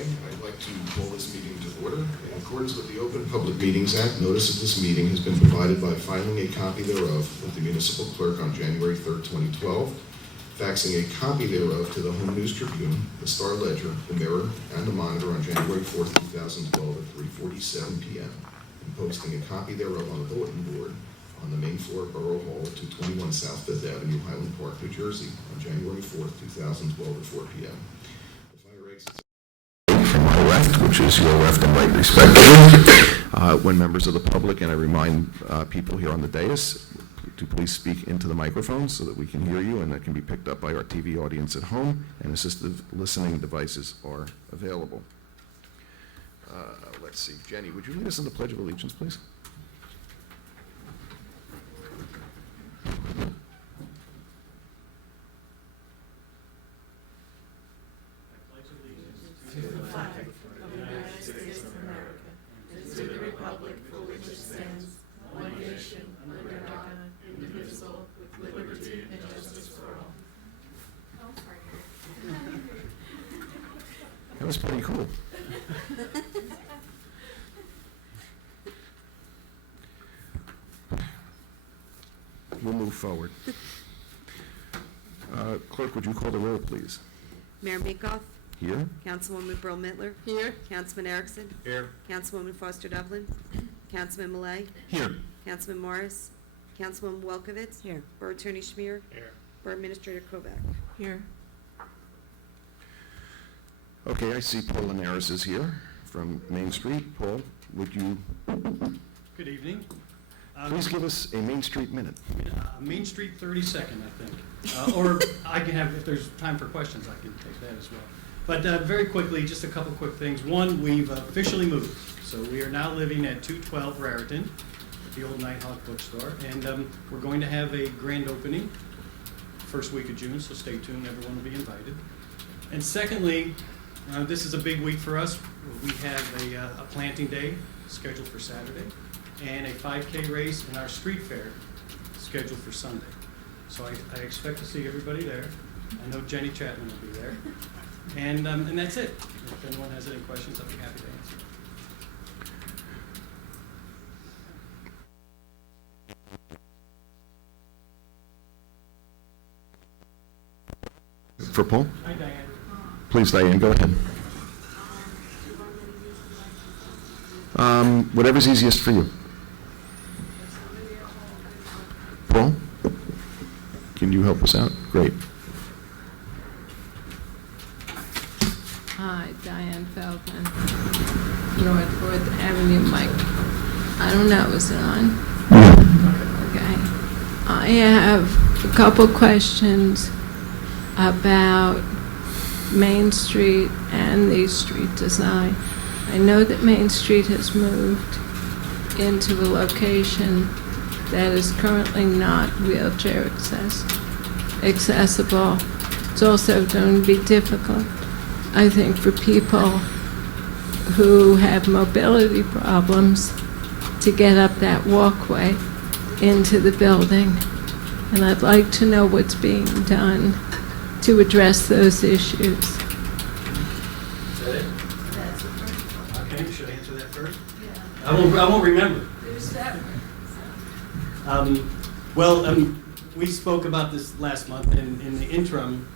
Okay, I'd like to call this meeting to order. In accordance with the Open Public Meetings Act, notice of this meeting has been provided by filing a copy thereof with the municipal clerk on January 3rd, 2012, faxing a copy thereof to the Home News Tribune, the Star Ledger, the Mirror, and the Monitor on January 4th, 2012 at 3:47 p.m., and posting a copy thereof on the bulletin board on the main floor of Borough Hall at 221 South Fifth Avenue, Highland Park, New Jersey, on January 4th, 2012 at 4 p.m. From my left, which is your left and right respectively, when members of the public, and I remind people here on the dais to please speak into the microphone so that we can hear you and that can be picked up by our TV audience at home, and assistive listening devices are available. Let's see, Jenny, would you lead us in the Pledge of Allegiance, please? To the flag of the United States of America, and to the republic for which it stands, one nation, under God, indivisible, with liberty and justice for all. That was pretty cool. We'll move forward. Clerk, would you call the roll, please? Mayor Meekoff, Here? Councilwoman Brill Mittler, Here. Councilman Erickson, Here. Councilwoman Foster Dublin, Councilman Millay, Here. Councilman Morris, Councilwoman Welkowitz, Here. Borough Attorney Schmier, Here. Borough Administrator Kovac. Here. Okay, I see Paul Linares is here from Main Street. Paul, would you Good evening. please give us a Main Street minute? Main Street 32nd, I think. Or I can have, if there's time for questions, I can take that as well. But very quickly, just a couple quick things. One, we've officially moved. So we are now living at 212 Raritan, at the old Nighthawk bookstore. And we're going to have a grand opening first week of June, so stay tuned. Everyone will be invited. And secondly, this is a big week for us. We have a planting day scheduled for Saturday and a 5K race in our street fair scheduled for Sunday. So I expect to see everybody there. I know Jenny Chapman will be there. And that's it. If anyone has any questions, I'll be happy to answer. For Paul? Hi, Diane. Please, Diane, go ahead. Whatever's easiest for you. Paul? Can you help us out? Great. Hi, Diane Feldman, North 4th Avenue, Mike. I don't know, is it on? Okay. I have a couple questions about Main Street and the street design. I know that Main Street has moved into a location that is currently not wheelchair accessible. It's also going to be difficult, I think, for people who have mobility problems to get up that walkway into the building. And I'd like to know what's being done to address those issues. Is that it? Okay, should I answer that first? Yeah. I won't remember. We spoke about this last month, and in the interim,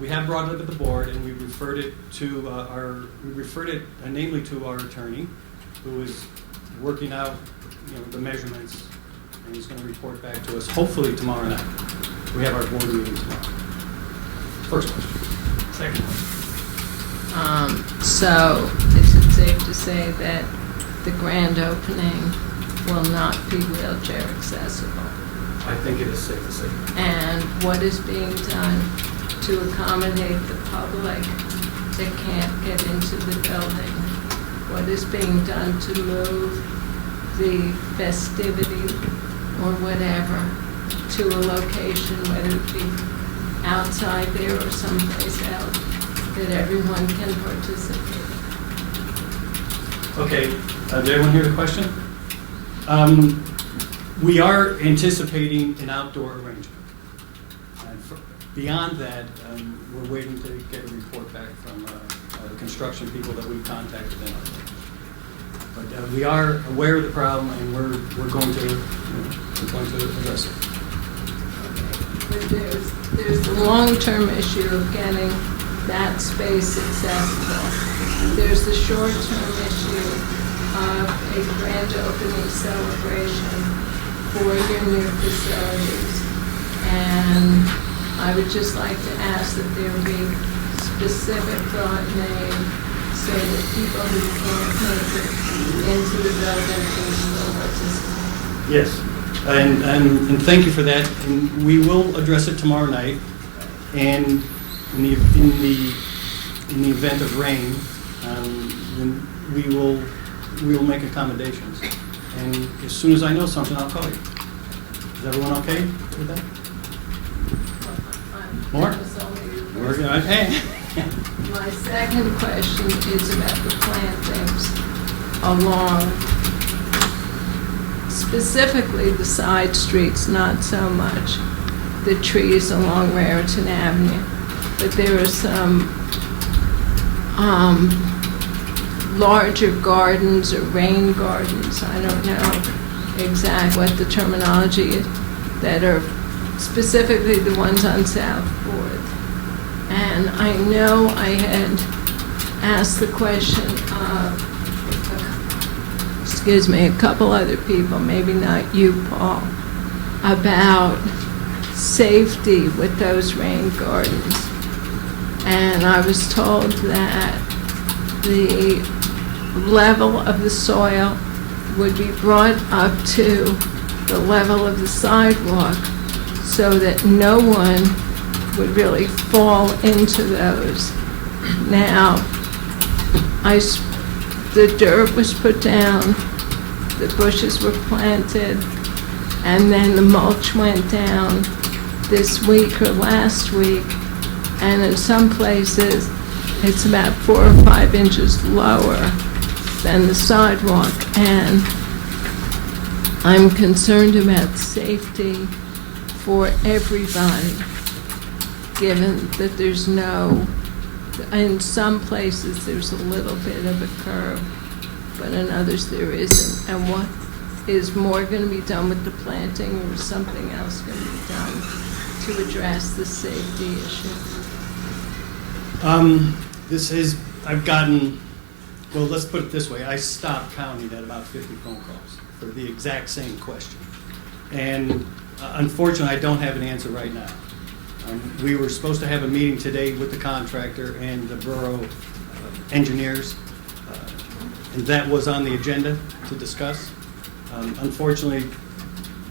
we have brought it up at the board, and we referred it to namely to our attorney, who is working out, the measurements, and he's going to report back to us hopefully tomorrow night. We have our board meeting tomorrow. First question. Second question. So is it safe to say that the grand opening will not be wheelchair accessible? I think it is safe to say. And what is being done to accommodate the public that can't get into the building? What is being done to move the festivity or whatever to a location, whether it be outside there or someplace else, that everyone can participate? Okay, did everyone hear the question? We are anticipating an outdoor arrangement. And beyond that, we're waiting to get a report back from the construction people that we've contacted in our letters. But we are aware of the problem, and we're going to, we're going to address it. But there's the long-term issue of getting that space accessible. There's the short-term issue of a grand opening celebration for your new facilities. And I would just like to ask that there be specific thought made so that people who can't make it into the building can still participate. Yes, and thank you for that. And we will address it tomorrow night. And in the event of rain, then we will make accommodations. And as soon as I know something, I'll call you. Is everyone okay with that? More? We're good. Hey. My second question is about the plantings along, specifically the side streets, not so much the trees along Raritan Avenue, but there are some larger gardens or rain gardens, I don't know exactly what the terminology is, that are specifically the ones on South 4th. And I know I had asked the question of, a couple other people, maybe not you, Paul, about safety with those rain gardens. And I was told that the level of the soil would be brought up to the level of the sidewalk so that no one would really fall into those. Now, the dirt was put down, the bushes were planted, and then the mulch went down this week or last week, and in some places it's about 4 or 5 inches lower than the sidewalk, and I'm concerned about safety for everybody, given that there's no, in some places there's a little bit of a curve, but in others there isn't. And what is more going to be done with the planting, or is something else going to be done to address the safety issue? I've gotten, well, let's put it this way. I stopped counting at about 50 phone calls for the exact same question. And unfortunately, I don't have an answer right now. We were supposed to have a meeting today with the contractor and the borough engineers, and that was on the agenda to discuss. Unfortunately,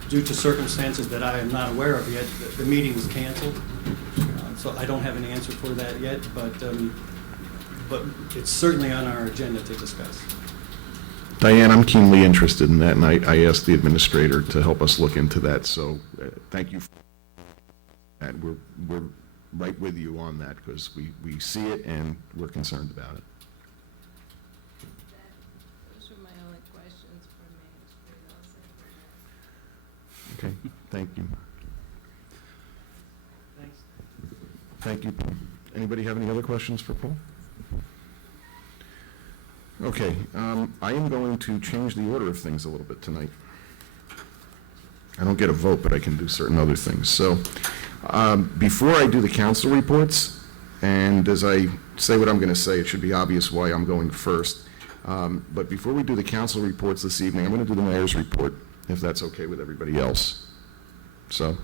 due to circumstances that I am not aware of yet, the meeting was canceled. So I don't have an answer for that yet, but it's certainly on our agenda to discuss. Diane, I'm keenly interested in that, and I asked the administrator to help us look into that, so thank you for that. We're right with you on that, because we see it and we're concerned about it. Those are my only questions for Main Street. Okay, thank you. Thanks. Thank you, Paul. Anybody have any other questions for Paul? Okay, I am going to change the order of things a little bit tonight. I don't get a vote, but I can do certain other things. So, before I do the council reports, and as I say what I'm going to say, it should be obvious why I'm going first. But before we do the council reports this evening, I'm going to do the mayor's report, if that's okay with everybody else. So,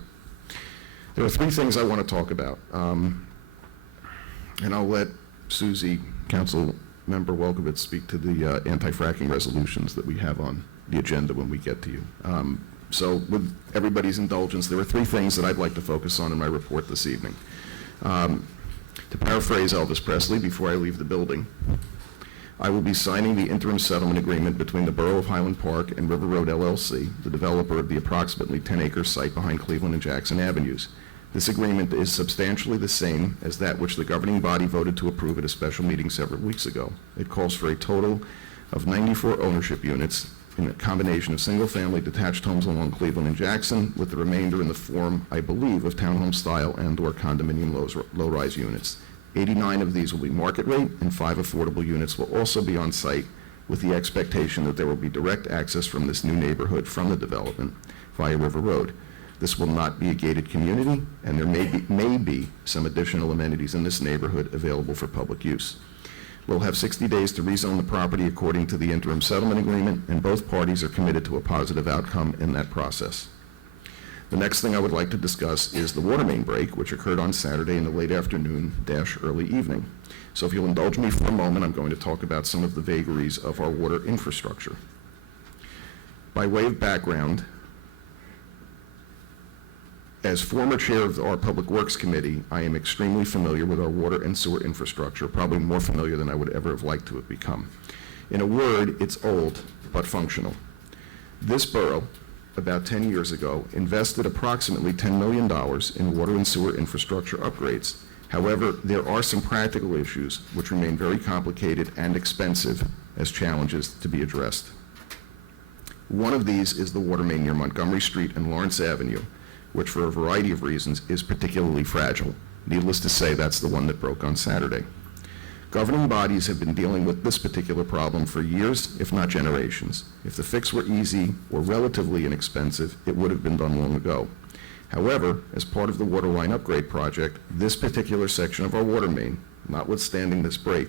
there are 3 things I want to talk about. And I'll let Susie, Council Member Welkowitz, speak to the anti-fracking resolutions that we have on the agenda when we get to you. So with everybody's indulgence, there are 3 things that I'd like to focus on in my report this evening. To paraphrase Elvis Presley, before I leave the building, I will be signing the interim settlement agreement between the Borough of Highland Park and River Road LLC, the developer of the approximately 10-acre site behind Cleveland and Jackson Avenues. This agreement is substantially the same as that which the governing body voted to approve at a special meeting several weeks ago. It calls for a total of 94 ownership units in a combination of single-family detached homes along Cleveland and Jackson, with the remainder in the form, I believe, of townhome style and/or condominium low-rise units. 89 of these will be market rate, and 5 affordable units will also be on site, with the expectation that there will be direct access from this new neighborhood from the development via River Road. This will not be a gated community, and there may be some additional amenities in this neighborhood available for public use. We'll have 60 days to rezone the property according to the interim settlement agreement, and both parties are committed to a positive outcome in that process. The next thing I would like to discuss is the water main break, which occurred on Saturday in the late afternoon - early evening. So if you'll indulge me for a moment, I'm going to talk about some of the vagaries of our water infrastructure. By way of background, as former chair of our Public Works Committee, I am extremely familiar with our water and sewer infrastructure, probably more familiar than I would ever have liked to have become. In a word, it's old, but functional. This borough, about 10 years ago, invested approximately $10 million in water and sewer infrastructure upgrades. However, there are some practical issues which remain very complicated and expensive as challenges to be addressed. One of these is the water main near Montgomery Street and Lawrence Avenue, which for a variety of reasons is particularly fragile. Needless to say, that's the one that broke on Saturday. Governing bodies have been dealing with this particular problem for years, if not generations. If the fix were easy or relatively inexpensive, it would have been done long ago. However, as part of the water line upgrade project, this particular section of our water main, notwithstanding this break,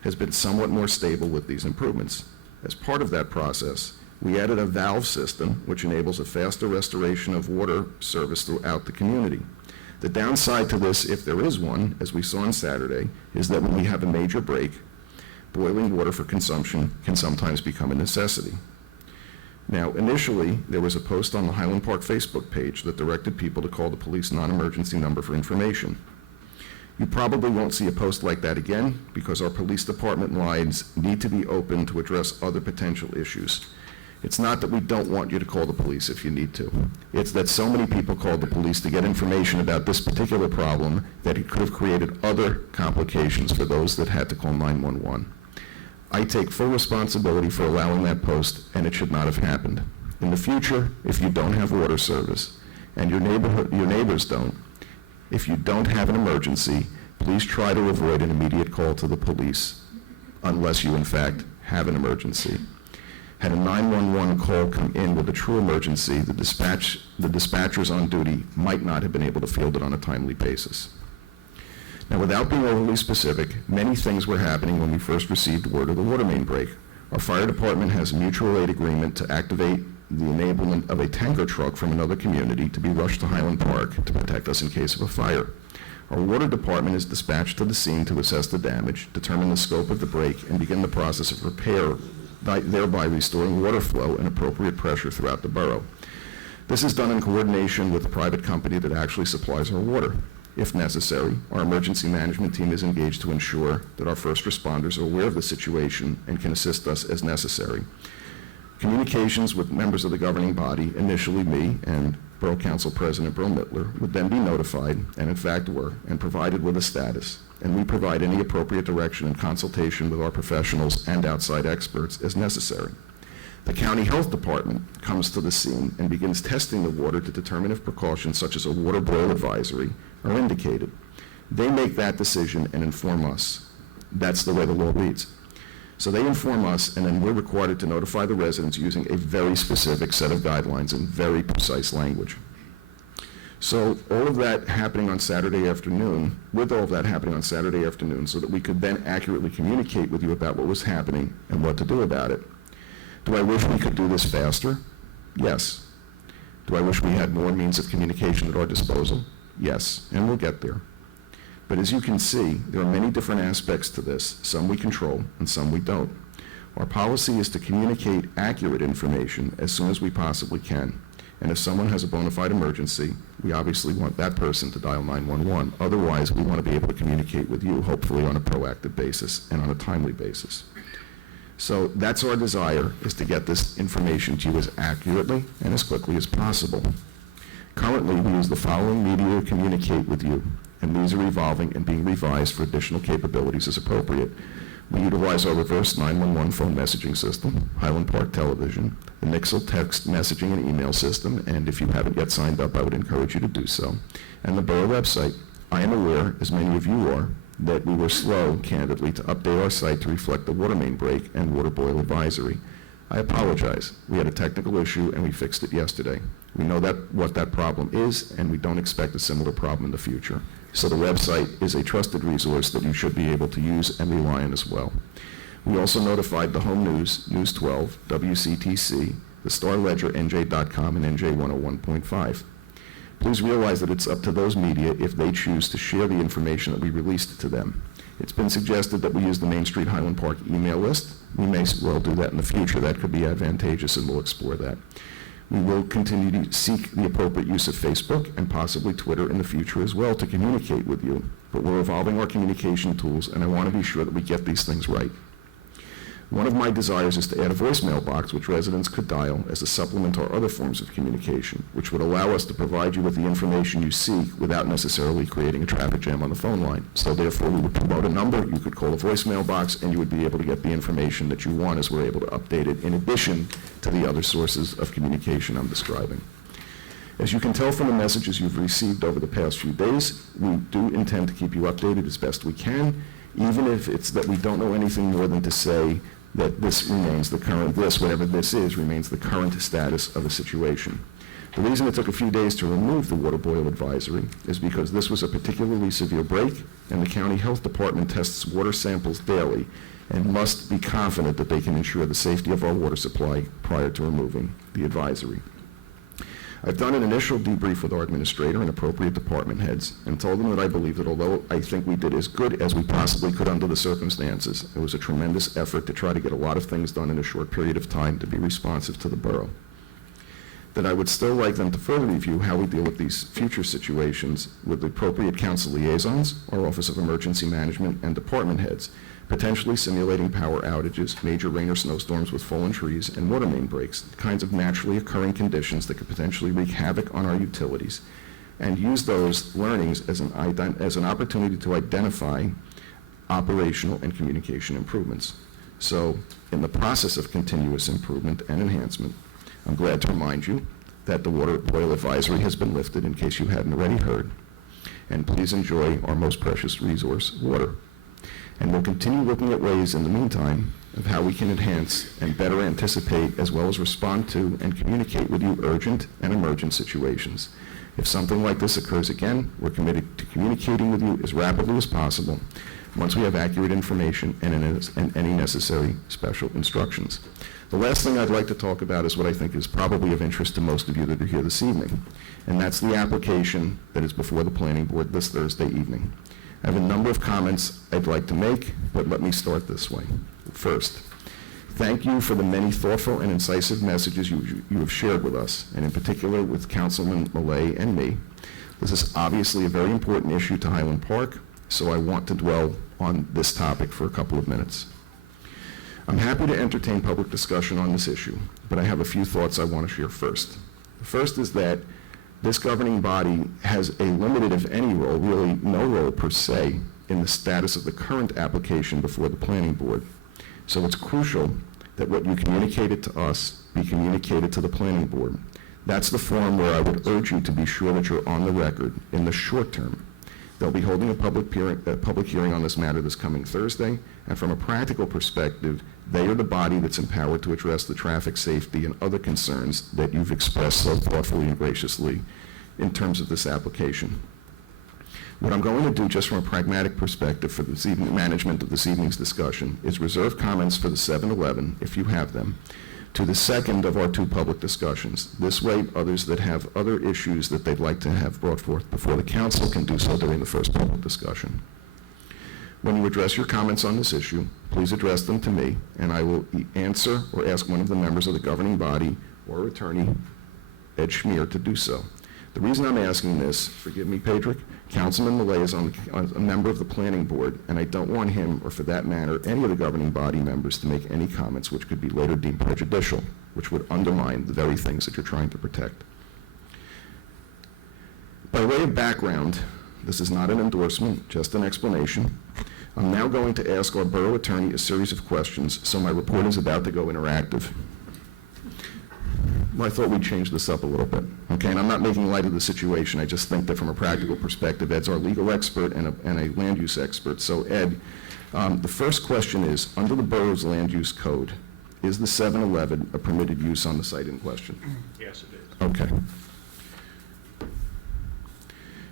has been somewhat more stable with these improvements. As part of that process, we added a valve system which enables a faster restoration of water service throughout the community. The downside to this, if there is one, as we saw on Saturday, is that when we have a major break, boiling water for consumption can sometimes become a necessity. Now, initially, there was a post on the Highland Park Facebook page that directed people to call the police non-emergency number for information. You probably won't see a post like that again because our police department lines need to be open to address other potential issues. It's not that we don't want you to call the police if you need to. It's that so many people called the police to get information about this particular problem that it could have created other complications for those that had to call 911. I take full responsibility for allowing that post, and it should not have happened. In the future, if you don't have water service, and your neighbors don't, if you don't have an emergency, please try to avoid an immediate call to the police, unless you in fact have an emergency. Had a 911 call come in with a true emergency, the dispatchers on duty might not have been able to field it on a timely basis. Now, without being overly specific, many things were happening when we first received word of the water main break. Our fire department has a mutual aid agreement to activate the enablement of a tanker truck from another community to be rushed to Highland Park to protect us in case of a fire. Our water department is dispatched to the scene to assess the damage, determine the scope of the break, and begin the process of repair, thereby restoring water flow and appropriate pressure throughout the borough. This is done in coordination with the private company that actually supplies our water. If necessary, our emergency management team is engaged to ensure that our first responders are aware of the situation and can assist us as necessary. Communications with members of the governing body, initially me and Borough Council President Bill Mittler, would then be notified, and in fact were, and provided with a status. And we provide any appropriate direction and consultation with our professionals and outside experts as necessary. The county health department comes to the scene and begins testing the water to determine if precautions such as a water boil advisory are indicated. They make that decision and inform us. That's the way the law reads. So they inform us, and then we're required to notify the residents using a very specific set of guidelines and very precise language. So all of that happening on Saturday afternoon, so that we could then accurately communicate with you about what was happening and what to do about it. Do I wish we could do this faster? Yes. Do I wish we had more means of communication at our disposal? Yes, and we'll get there. But as you can see, there are many different aspects to this. Some we control and some we don't. Our policy is to communicate accurate information as soon as we possibly can. And if someone has a bona fide emergency, we obviously want that person to dial 911. Otherwise, we want to be able to communicate with you, hopefully on a proactive basis and on a timely basis. So that's our desire, is to get this information to you as accurately and as quickly as possible. Currently, we use the following media to communicate with you, and these are evolving and being revised for additional capabilities as appropriate. We utilize our reverse 911 phone messaging system, Highland Park Television, the Nixle text messaging and email system, and if you haven't yet signed up, I would encourage you to do so, and the borough website. I am aware, as many of you are, that we were slow, candidly, to update our site to reflect the water main break and water boil advisory. I apologize. We had a technical issue and we fixed it yesterday. We know what that problem is, and we don't expect a similar problem in the future. So the website is a trusted resource that you should be able to use and rely on as well. We also notified the Home News, News 12, WCTC, the Star Ledger, NJ.com, and NJ 101.5. Please realize that it's up to those media if they choose to share the information that we released to them. It's been suggested that we use the Main Street Highland Park email list. We may well do that in the future. That could be advantageous, and we'll explore that. We will continue to seek the appropriate use of Facebook and possibly Twitter in the future as well to communicate with you. But we're evolving our communication tools, and I want to be sure that we get these things right. One of my desires is to add a voicemail box which residents could dial as a supplement to our other forms of communication, which would allow us to provide you with the information you seek without necessarily creating a traffic jam on the phone line. So therefore, we would promote a number, you could call a voicemail box, and you would be able to get the information that you want as we're able to update it in addition to the other sources of communication I'm describing. As you can tell from the messages you've received over the past few days, we do intend to keep you updated as best we can, even if it's that we don't know anything more than to say that this remains the current, whatever this is, remains the current status of the situation. The reason it took a few days to remove the water boil advisory is because this was a particularly severe break, and the county health department tests water samples daily and must be confident that they can ensure the safety of our water supply prior to removing the advisory. I've done an initial debrief with our administrator and appropriate department heads and told them that I believe that although I think we did as good as we possibly could under the circumstances, it was a tremendous effort to try to get a lot of things done in a short period of time to be responsive to the borough. That I would still like them to further review how we deal with these future situations with the appropriate council liaisons, our Office of Emergency Management, and department heads, potentially simulating power outages, major rain or snowstorms with fallen trees, and water main breaks, the kinds of naturally occurring conditions that could potentially wreak havoc on our utilities, and use those learnings as an opportunity to identify operational and communication improvements. So, in the process of continuous improvement and enhancement, I'm glad to remind you that the water boil advisory has been lifted in case you hadn't already heard, and please enjoy our most precious resource, water. And we'll continue looking at ways in the meantime of how we can enhance and better anticipate as well as respond to and communicate with you urgent and emergent situations. If something like this occurs again, we're committed to communicating with you as rapidly as possible once we have accurate information and any necessary special instructions. The last thing I'd like to talk about is what I think is probably of interest to most of you that are here this evening, and that's the application that is before the Planning Board this Thursday evening. I have a number of comments I'd like to make, but let me start this way. First, thank you for the many thoughtful and incisive messages you have shared with us, and in particular with Councilman Millay and me. This is obviously a very important issue to Highland Park, so I want to dwell on this topic for a couple of minutes. I'm happy to entertain public discussion on this issue, but I have a few thoughts I want to share first. The first is that this governing body has a limited, if any role, really no role per se, in the status of the current application before the Planning Board. So it's crucial that what you communicated to us be communicated to the Planning Board. That's the forum where I would urge you to be sure that you're on the record in the short term. They'll be holding a public hearing on this matter this coming Thursday, and from a practical perspective, they are the body that's empowered to address the traffic safety and other concerns that you've expressed so thoughtfully and graciously in terms of this application. What I'm going to do, just from a pragmatic perspective for this evening, management of this evening's discussion, is reserve comments for the 7-11, if you have them, to the second of our two public discussions. This way, others that have other issues that they'd like to have brought forth before the council can do so during the first public discussion. When you address your comments on this issue, please address them to me, and I will answer or ask one of the members of the governing body or attorney, Ed Schmier, to do so. The reason I'm asking this, forgive me, Pedrick, Councilman Millay is a member of the Planning Board, and I don't want him, or for that matter, any of the governing body members to make any comments which could be later deemed prejudicial, which would undermine the very things that you're trying to protect. By way of background, this is not an endorsement, just an explanation. I'm now going to ask our borough attorney a series of questions, so my report is about to go interactive. Well, I thought we'd change this up a little bit, okay? And I'm not making light of the situation. I just think that from a practical perspective, Ed's our legal expert and a land use expert. So, Ed, the first question is, under the borough's land use code, is the 7-Eleven a permitted use on the site in question? Yes, it is. Okay.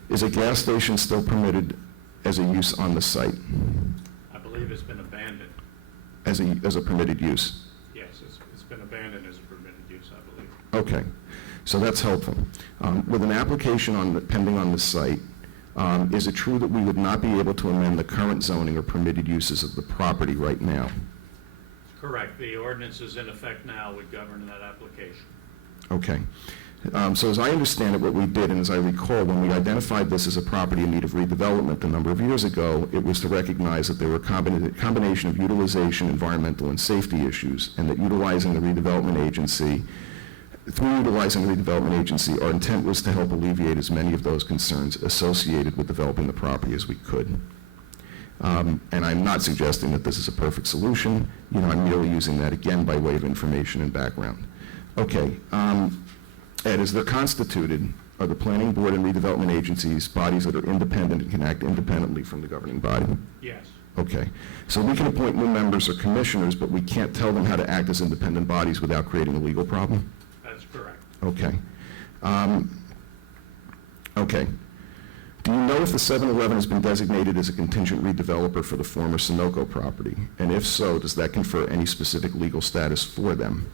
Is a gas station still permitted as a use on the site, I believe it's been abandoned. as a permitted use? Yes, it's been abandoned as a permitted use, I believe. Okay, so that's helpful. With an application pending on the site, is it true that we would not be able to amend the current zoning or permitted uses of the property right now? Correct. The ordinance is in effect now would govern that application. Okay. So as I understand it, what we did, and as I recall, when we identified this as a property in need of redevelopment a number of years ago, it was to recognize that there were a combination of utilization, environmental, and safety issues, and that utilizing the redevelopment agency, our intent was to help alleviate as many of those concerns associated with developing the property as we could. And I'm not suggesting that this is a perfect solution. I'm merely using that again by way of information and background. Okay. Ed, as they're constituted, are the planning board and redevelopment agencies bodies that are independent and can act independently from the governing body? Yes. Okay. So we can appoint new members or commissioners, but we can't tell them how to act as independent bodies without creating a legal problem? That's correct. Okay. Okay. Do you know if the 7-Eleven has been designated as a contingent redeveloper for the former Sunoco property? And if so, does that confer any specific legal status for them?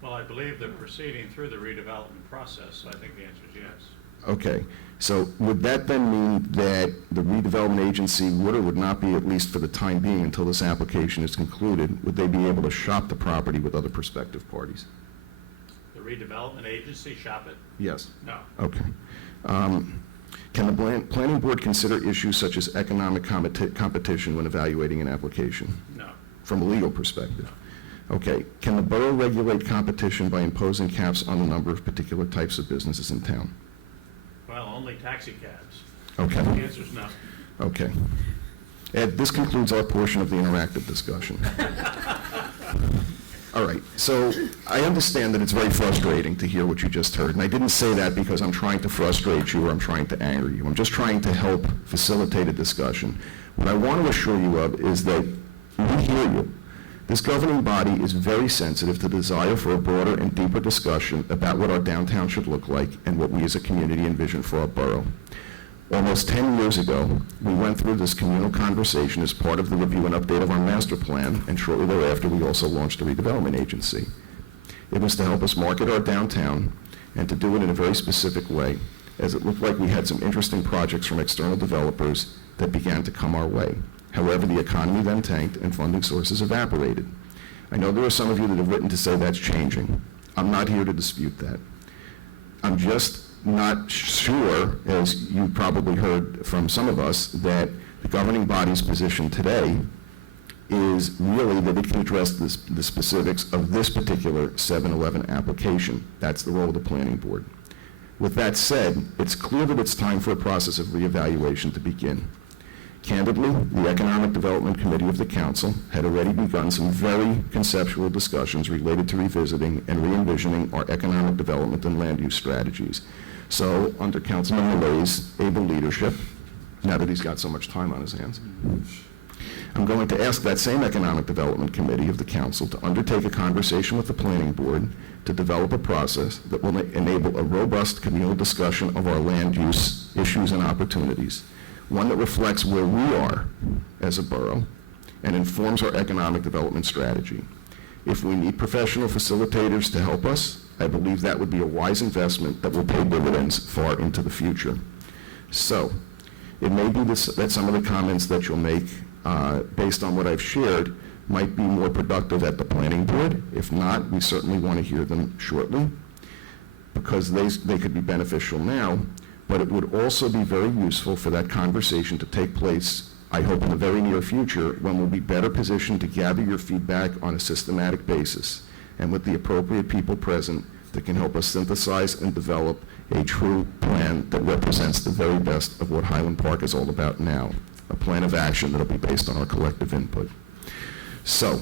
Well, I believe they're proceeding through the redevelopment process, so I think the answer is yes. Okay, so would that then mean that the redevelopment agency would or would not be, at least for the time being until this application is concluded, would they be able to shop the property with other prospective parties? The redevelopment agency shop it? Yes. No. Okay. Can the planning board consider issues such as economic competition when evaluating an application No. from a legal perspective? Okay. Can the borough regulate competition by imposing caps on the number of particular types of businesses in town? Well, only taxi cabs. Okay. The answer is no. Okay. Ed, this concludes our portion of the interactive discussion. All right, so I understand that it's very frustrating to hear what you just heard, and I didn't say that because I'm trying to frustrate you or I'm trying to anger you. I'm just trying to help facilitate a discussion. What I want to assure you of is that we hear you. This governing body is very sensitive to the desire for a broader and deeper discussion about what our downtown should look like and what we as a community envision for our borough. Almost 10 years ago, we went through this communal conversation as part of the review and update of our master plan, and shortly thereafter, we also launched a redevelopment agency. It was to help us market our downtown and to do it in a very specific way, as it looked like we had some interesting projects from external developers that began to come our way. However, the economy then tanked and funding sources evaporated. I know there are some of you that have written to say that's changing. I'm not here to dispute that. I'm just not sure, as you probably heard from some of us, that the governing body's position today is really that it can address the specifics of this particular 7-Eleven application. That's the role of the planning board. With that said, it's clear that it's time for a process of reevaluation to begin. Candidly, the Economic Development Committee of the Council had already begun some very conceptual discussions related to revisiting and re-envisioning our economic development and land use strategies. So, under Councilman Millay's able leadership, now that he's got so much time on his hands, I'm going to ask that same Economic Development Committee of the Council to undertake a conversation with the Planning Board to develop a process that will enable a robust communal discussion of our land use issues and opportunities, one that reflects where we are as a borough and informs our economic development strategy. If we need professional facilitators to help us, I believe that would be a wise investment that will pay dividends far into the future. So, it may be that some of the comments that you'll make based on what I've shared might be more productive at the planning board. If not, we certainly want to hear them shortly because they could be beneficial now, but it would also be very useful for that conversation to take place, I hope, in the very near future when we'll be better positioned to gather your feedback on a systematic basis and with the appropriate people present that can help us synthesize and develop a true plan that represents the very best of what Highland Park is all about now, a plan of action that will be based on our collective input. So,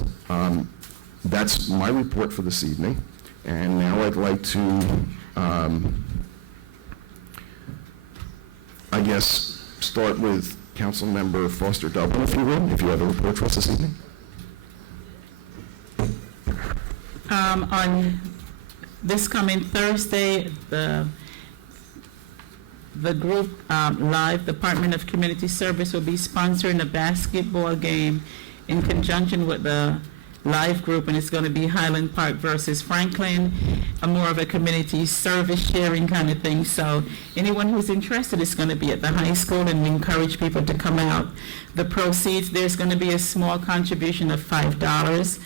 that's my report for this evening. And now I'd like to, I guess, start with Councilmember Foster Dublin, if you will, if you have a report for us this evening. On this coming Thursday, the group Live Department of Community Service will be sponsoring a basketball game in conjunction with the Live group, and it's going to be Highland Park versus Franklin, more of a community service sharing kind of thing. So anyone who's interested is going to be at the high school, and we encourage people to come out. The proceeds, there's going to be a small contribution of $5.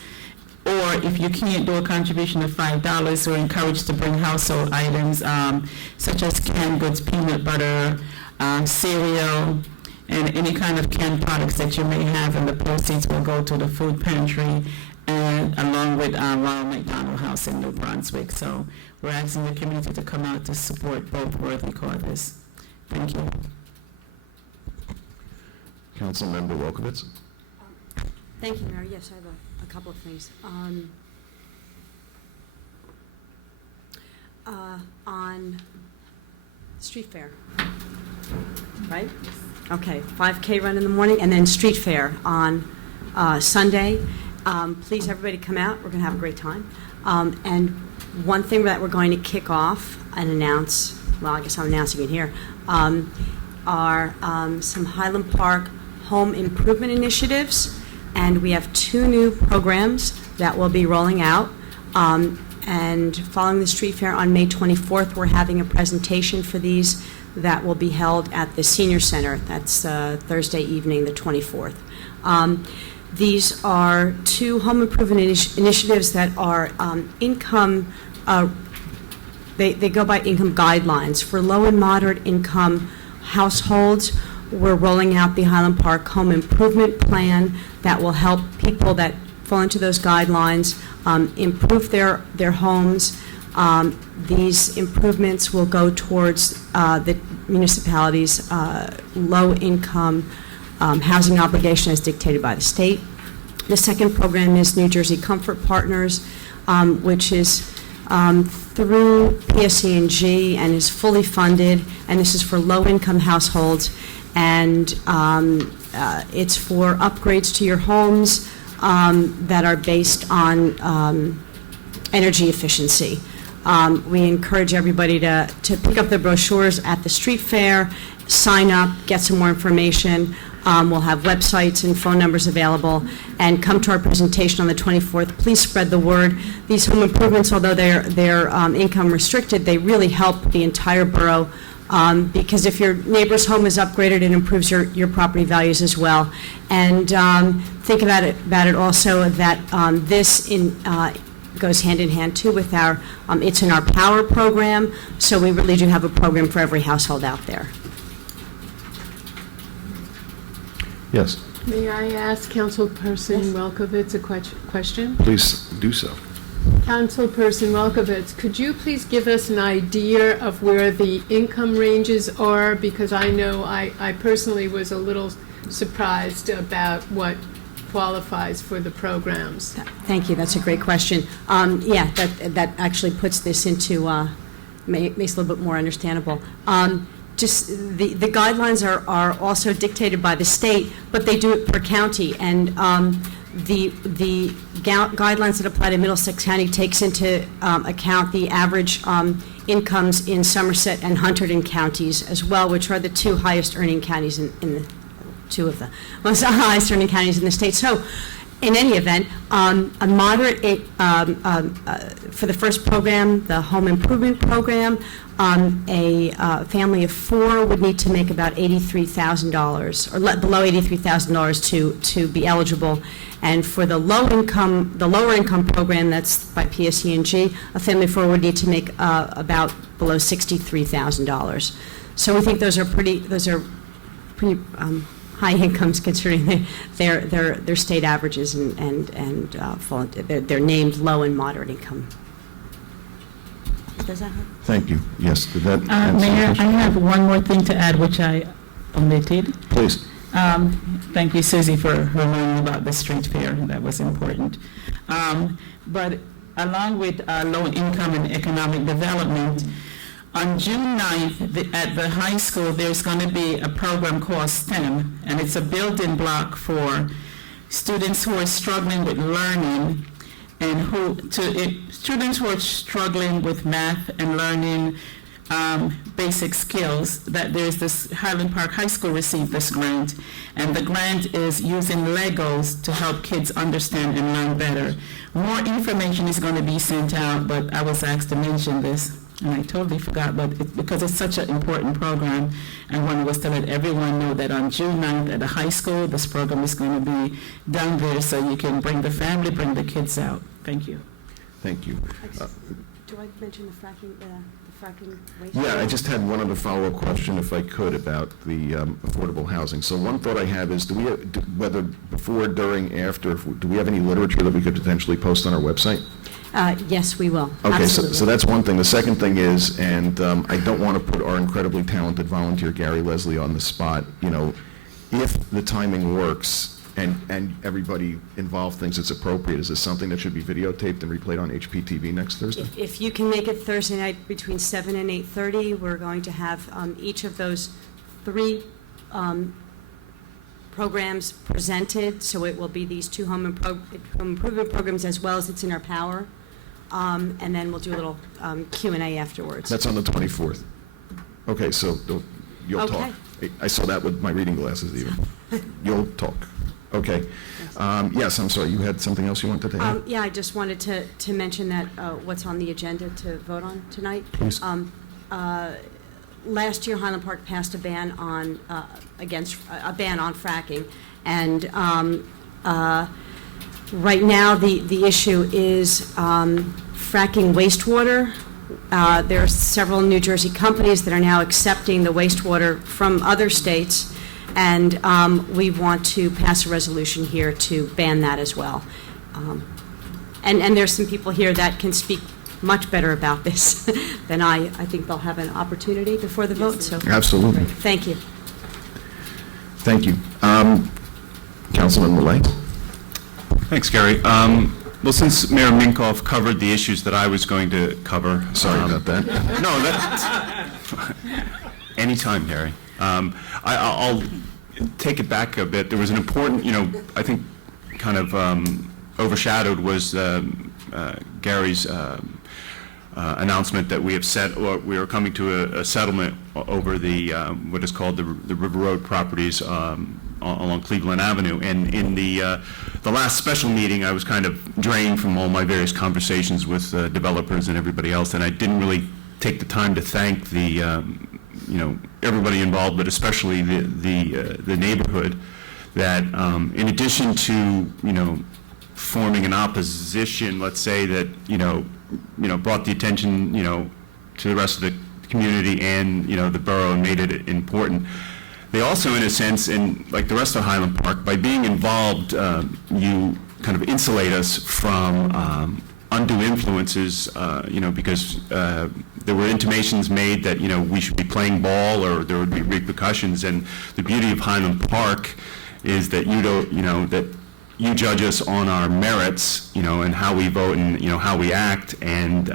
Or if you can't do a contribution of $5, we're encouraged to bring household items such as canned goods, peanut butter, cereal, and any kind of canned products that you may have, and the proceeds will go to the food pantry and along with Ronald McDonald House in New Brunswick. So we're asking the community to come out to support both worthy causes. Thank you. Councilmember Wolkowitz. Thank you, Mayor. Yes, I have a couple of things. On street fair, right? Okay, 5K run in the morning, and then street fair on Sunday. Please, everybody come out. We're going to have a great time. And one thing that we're going to kick off and announce, well, I guess I'm announcing it here, are some Highland Park home improvement initiatives. And we have 2 new programs that will be rolling out. And following the street fair on May 24th, we're having a presentation for these that will be held at the Senior Center. That's Thursday evening, the 24th. These are 2 home improvement initiatives that are income, they go by income guidelines. For low and moderate income households, we're rolling out the Highland Park Home Improvement Plan that will help people that fall into those guidelines improve their homes. These improvements will go towards the municipality's low-income housing obligation as dictated by the state. The second program is New Jersey Comfort Partners, which is through PSE&G and is fully funded, and this is for low-income households. And it's for upgrades to your homes that are based on energy efficiency. We encourage everybody to pick up the brochures at the street fair, sign up, get some more information. We'll have websites and phone numbers available, and come to our presentation on the 24th. Please spread the word. These home improvements, although they're income restricted, they really help the entire borough. Because if your neighbor's home is upgraded, it improves your property values as well. And think about it also that this goes hand in hand too with our It's in Our Power program. So we really do have a program for every household out there. Yes, May I ask Councilperson Welkowitz a question? please do so. Councilperson Welkowitz, could you please give us an idea of where the income ranges are? Because I know I personally was a little surprised about what qualifies for the programs. Thank you. That's a great question. Yeah, that actually puts this into, makes it a little bit more understandable. Just the guidelines are also dictated by the state, but they do it per county. And the guidelines that apply to Middlesex County takes into account the average incomes in Somerset and Hunterdon counties as well, which are the 2 highest earning counties in the 2 of the most highest earning counties in the state. So in any event, a moderate, for the first program, the home improvement program, a family of 4 would need to make about $83,000 or below $83,000 to be eligible. And for the lower income program, that's by PSE&G, a family of 4 would need to make about below $63,000. So we think those are pretty high incomes considering their state averages and fall, they're named low and moderate income. Does that help? Thank you. Yes, did that answer your Mayor, I question? have one more thing to add, which I omitted. Please. Thank you, Susie, for reminding me about the street fair. That was important. But along with low income and economic development. On June 9th, at the high school, there's going to be a program called STEM, and it's a building block for students who are struggling with learning and students who are struggling with math and learning basic skills. That there's this Highland Park High School received this grant, and the grant is using Legos to help kids understand and learn better. More information is going to be sent out, but I was asked to mention this, and I totally forgot, but because it's such an important program, I wanted us to let everyone know that on June 9th at the high school, this program is going to be down there, so you can bring the family, bring the kids out. Thank you. Thank you. Do I mention the fracking waste? Yeah, I just had one other follow-up question, if I could, about the affordable housing. So one thought I have is, whether before, during, after, do we have any literature that we could potentially post on our website? Yes, we will. Okay, Absolutely. so that's one thing. The second thing is, and I don't want to put our incredibly talented volunteer, Gary Leslie, on the spot, if the timing works and everybody involved thinks it's appropriate, is this something that should be videotaped and replayed on HPTV next Thursday? If you can make it Thursday night between 7 and 8:30, we're going to have each of those 3 programs presented, so it will be these 2 home improvement programs as well as It's in Our Power, and then we'll do a little Q&A afterwards. That's on the 24th. Okay, so you'll talk. Okay. I saw that with my reading glasses even. You'll talk. Okay. Yes, I'm sorry, you had something else you wanted to add? Yeah, I just wanted to mention that what's on the agenda to vote on tonight. Please. Last year, Highland Park passed a ban on fracking, and right now the issue is fracking wastewater. There are several New Jersey companies that are now accepting the wastewater from other states, and we want to pass a resolution here to ban that as well. And there's some people here that can speak much better about this than I. I think they'll have an opportunity before the vote. So Absolutely. thank you. Thank you. Councilman Millay? Thanks, Gary. Well, since Mayor Minkoff covered the issues that I was going to cover. Sorry about that. No, anytime, Gary. I'll take it back a bit. There was an important, I think kind of overshadowed was Gary's announcement that we have we are coming to a settlement over the what is called the River Road properties along Cleveland Avenue. And in the last special meeting, I was kind of drained from all my various conversations with developers and everybody else, and I didn't really take the time to thank the everybody involved, but especially the neighborhood, that in addition to forming an opposition, let's say, that brought the attention to the rest of the community and the borough and made it important. They also, in a sense, and like the rest of Highland Park, by being involved, you kind of insulate us from undue influences, because there were intimations made that we should be playing ball or there would be repercussions. And the beauty of Highland Park is that that you judge us on our merits, and how we vote and how we act. And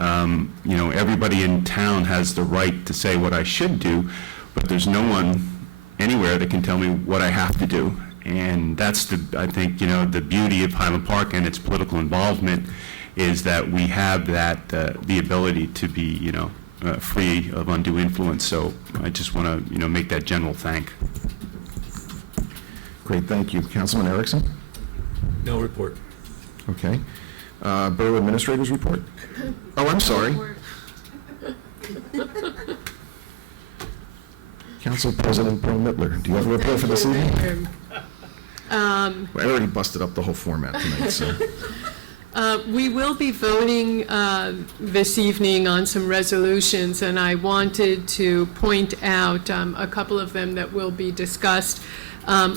everybody in town has the right to say what I should do, but there's no one anywhere that can tell me what I have to do. And that's I think the beauty of Highland Park and its political involvement, is that we have that the ability to be free of undue influence. So I just want to make that general thank. Great, thank you. Councilman Erickson? No report. Okay. Borough Administrator's report? Oh, I'm sorry. Council President Pearl Mittler, do you have a report for this evening? I already busted up the whole format tonight, so. We will be voting this evening on some resolutions, and I wanted to point out a couple of them that will be discussed.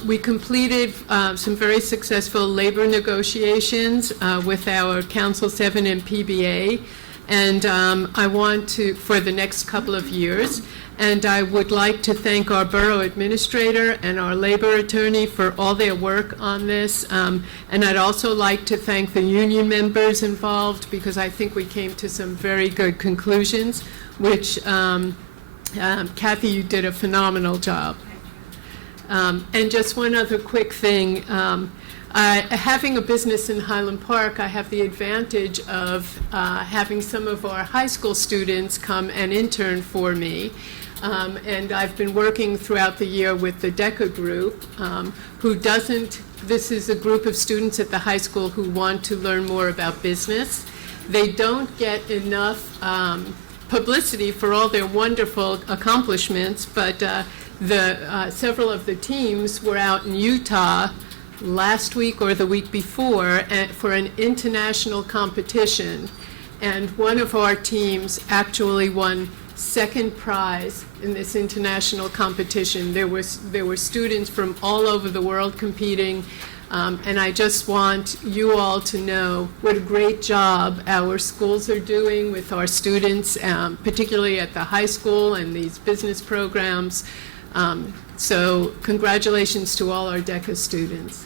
We completed some very successful labor negotiations with our Council 7 and PBA, and I want to, for the next couple of years, And I would like to thank our borough administrator and our labor attorney for all their work on this. And I'd also like to thank the union members involved, because I think we came to some very good conclusions, which Kathy, you did a phenomenal job. And just one other quick thing. Having a business in Highland Park, I have the advantage of having some of our high school students come and intern for me. And I've been working throughout the year with the DECA group, this is a group of students at the high school who want to learn more about business. They don't get enough publicity for all their wonderful accomplishments, but several of the teams were out in Utah last week or the week before for an international competition, and one of our teams actually won second prize in this international competition. There were students from all over the world competing, and I just want you all to know what a great job our schools are doing with our students, particularly at the high school and these business programs. So congratulations to all our DECA students.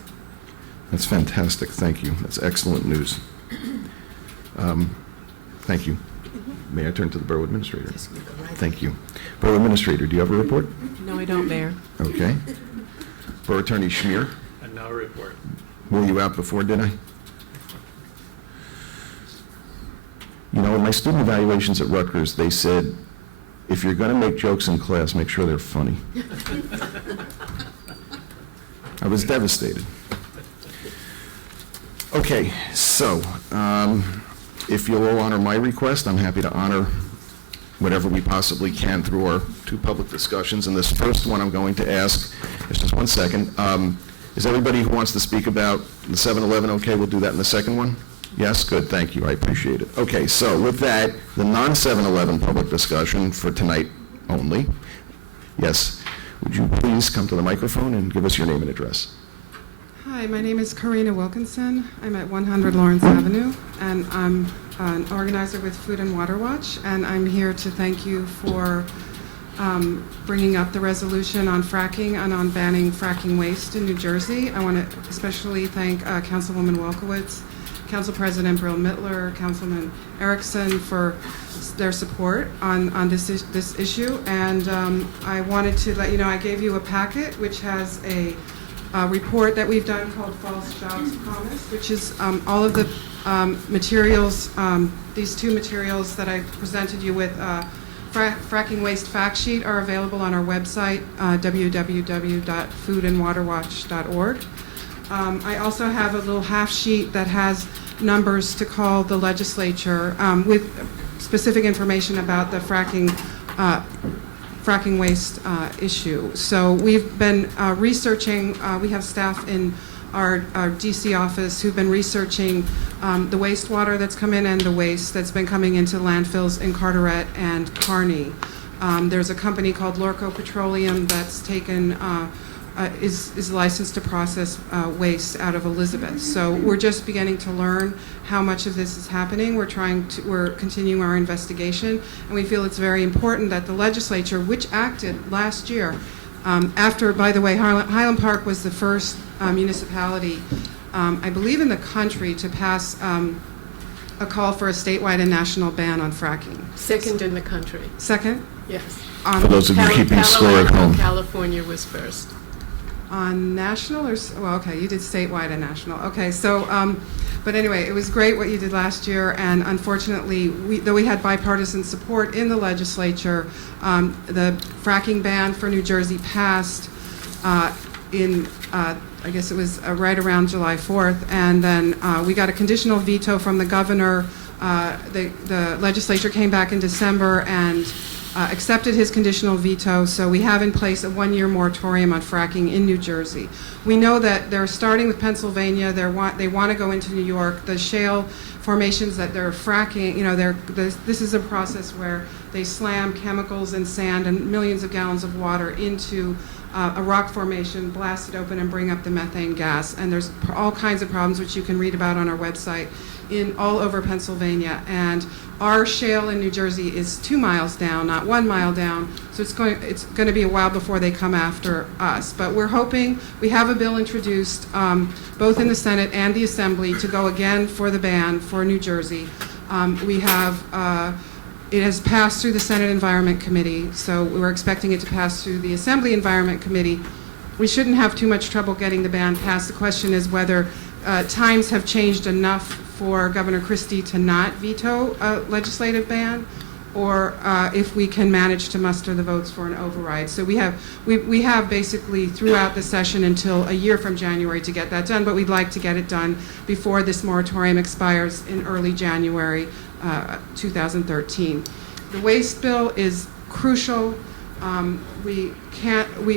That's fantastic. Thank you. That's excellent news. Thank you. May I turn to the Borough Administrator? Thank you. Borough Administrator, do you have a report? No, I don't, Mayor. Okay. Borough Attorney Schmier, And no report. were you out before, did I? You know, in my student evaluations at Rutgers, they said, if you're going to make jokes in class, make sure they're funny. I was devastated. Okay, so if you'll all honor my request, I'm happy to honor whatever we possibly can through our two public discussions. And this first one I'm going to ask, just one second, is everybody who wants to speak about the 7-Eleven okay? We'll do that in the second one? Yes? Good, thank you, I appreciate it. Okay, so with that, the non-7-Eleven public discussion for tonight only. Yes, would you please come to the microphone and give us your name and address? Hi, my name is Karina Wilkinson. I'm at 100 Lawrence Avenue, and I'm an organizer with Food and Water Watch, and I'm here to thank you for bringing up the resolution on fracking and on banning fracking waste in New Jersey. I want to especially thank Councilwoman Wolkowitz, Council President Brill Mittler, Councilman Erickson for their support on this issue. And I wanted to let you know I gave you a packet which has a report that we've done called False Jobs Promise, which is all of the materials, these two materials that I presented you with, fracking waste fact sheet, are available on our website, www.foodandwaterwatch.org. I also have a little half sheet that has numbers to call the legislature with specific information about the fracking waste issue. So we've been researching, we have staff in our DC office who've been researching the wastewater that's come in and the waste that's been coming into landfills in Carteret and Kearney. There's a company called Lorco Petroleum that's taken, is licensed to process waste out of Elizabeth. So we're just beginning to learn how much of this is happening. We're continuing our investigation, and we feel it's very important that the legislature, which acted last year, after, by the way, Highland Park was the first municipality, I believe in the country, to pass a call for a statewide and national ban on fracking. Second in the country. Second? Yes. For those of you keeping score at home. California was first. On national or, well, okay, you did statewide and national. Okay, so, but anyway, it was great what you did last year, and unfortunately, though we had bipartisan support in the legislature, the fracking ban for New Jersey passed in, I guess it was right around July 4th, and then we got a conditional veto from the governor. The legislature came back in December and accepted his conditional veto, so we have in place a one-year moratorium on fracking in New Jersey. We know that they're starting with Pennsylvania. They want to go into New York. The shale formations that they're fracking, you know, this is a process where they slam chemicals and sand and millions of gallons of water into a rock formation, blast it open and bring up the methane gas. And there's all kinds of problems which you can read about on our website in all over Pennsylvania. And our shale in New Jersey is 2 miles down, not 1 mile down. So it's going to be a while before they come after us. But we're hoping, we have a bill introduced both in the Senate and the Assembly to go again for the ban for New Jersey. We have it has passed through the Senate Environment Committee, so we're expecting it to pass through the Assembly Environment Committee. We shouldn't have too much trouble getting the ban passed. The question is whether times have changed enough for Governor Christie to not veto a legislative ban, or if we can manage to muster the votes for an override. So we have basically throughout the session until a year from January to get that done, but we'd like to get it done before this moratorium expires in early January 2013. The waste bill is crucial. We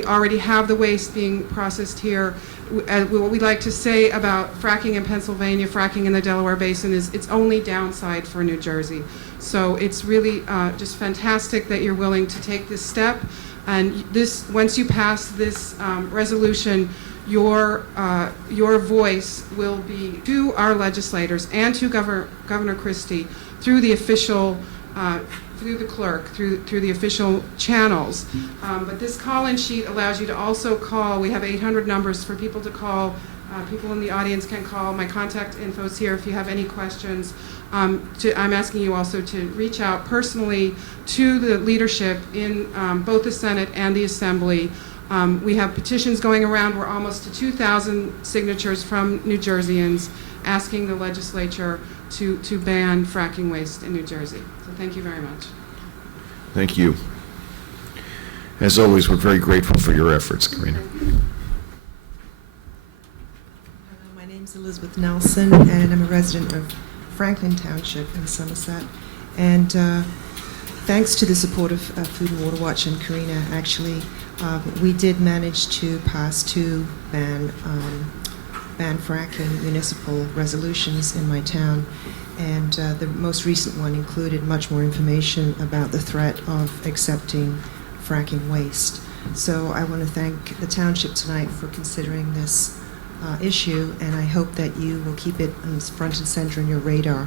already have the waste being processed here. What we'd like to say about fracking in Pennsylvania, fracking in the Delaware Basin, is its only downside for New Jersey. So it's really just fantastic that you're willing to take this step. And once you pass this resolution, your voice will be to our legislators and to Governor Christie through the official, through the clerk, through the official channels. But this call-in sheet allows you to also call. We have 800 numbers for people to call. People in the audience can call. My contact info is here if you have any questions. I'm asking you also to reach out personally to the leadership in both the Senate and the Assembly. We have petitions going around. We're almost to 2,000 signatures from New Jerseyans asking the legislature to ban fracking waste in New Jersey. So thank you very much. Thank you. As always, we're very grateful for your efforts, Karina. My name's Elizabeth Nelson, and I'm a resident of Franklin Township in Somerset. And thanks to the support of Food and Water Watch and Karina, actually, we did manage to pass 2 ban fracking municipal resolutions in my town, and the most recent one included much more information about the threat of accepting fracking waste. So I want to thank the township tonight for considering this issue, and I hope that you will keep it front and center in your radar.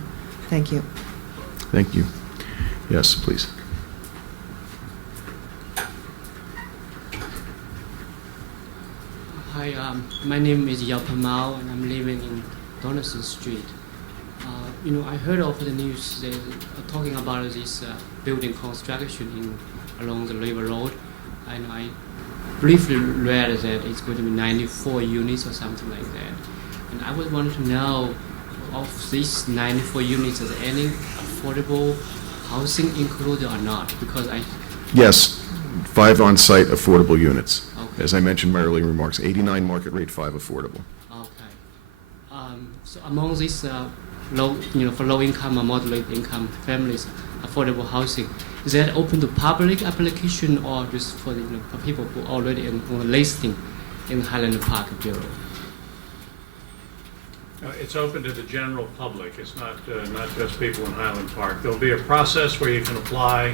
Thank you. Thank you. Yes, please. Hi, my name is Yao Mao, and I'm living in Donaldson Street. I heard of the news talking about this building construction along the River Road, and I briefly read that it's going to be 94 units or something like that. And I would want to know, of these 94 units, is there any affordable housing included or not? Because Yes, 5 on-site affordable units. Okay. As I mentioned in my earlier remarks, 89 market rate, 5 affordable. Okay. So among these for low-income or moderate-income families, affordable housing, is that open to public application or just for for people who are already on a listing in Highland Park Bureau? It's open to the general public. It's not just people in Highland Park. There'll be a process where you can apply.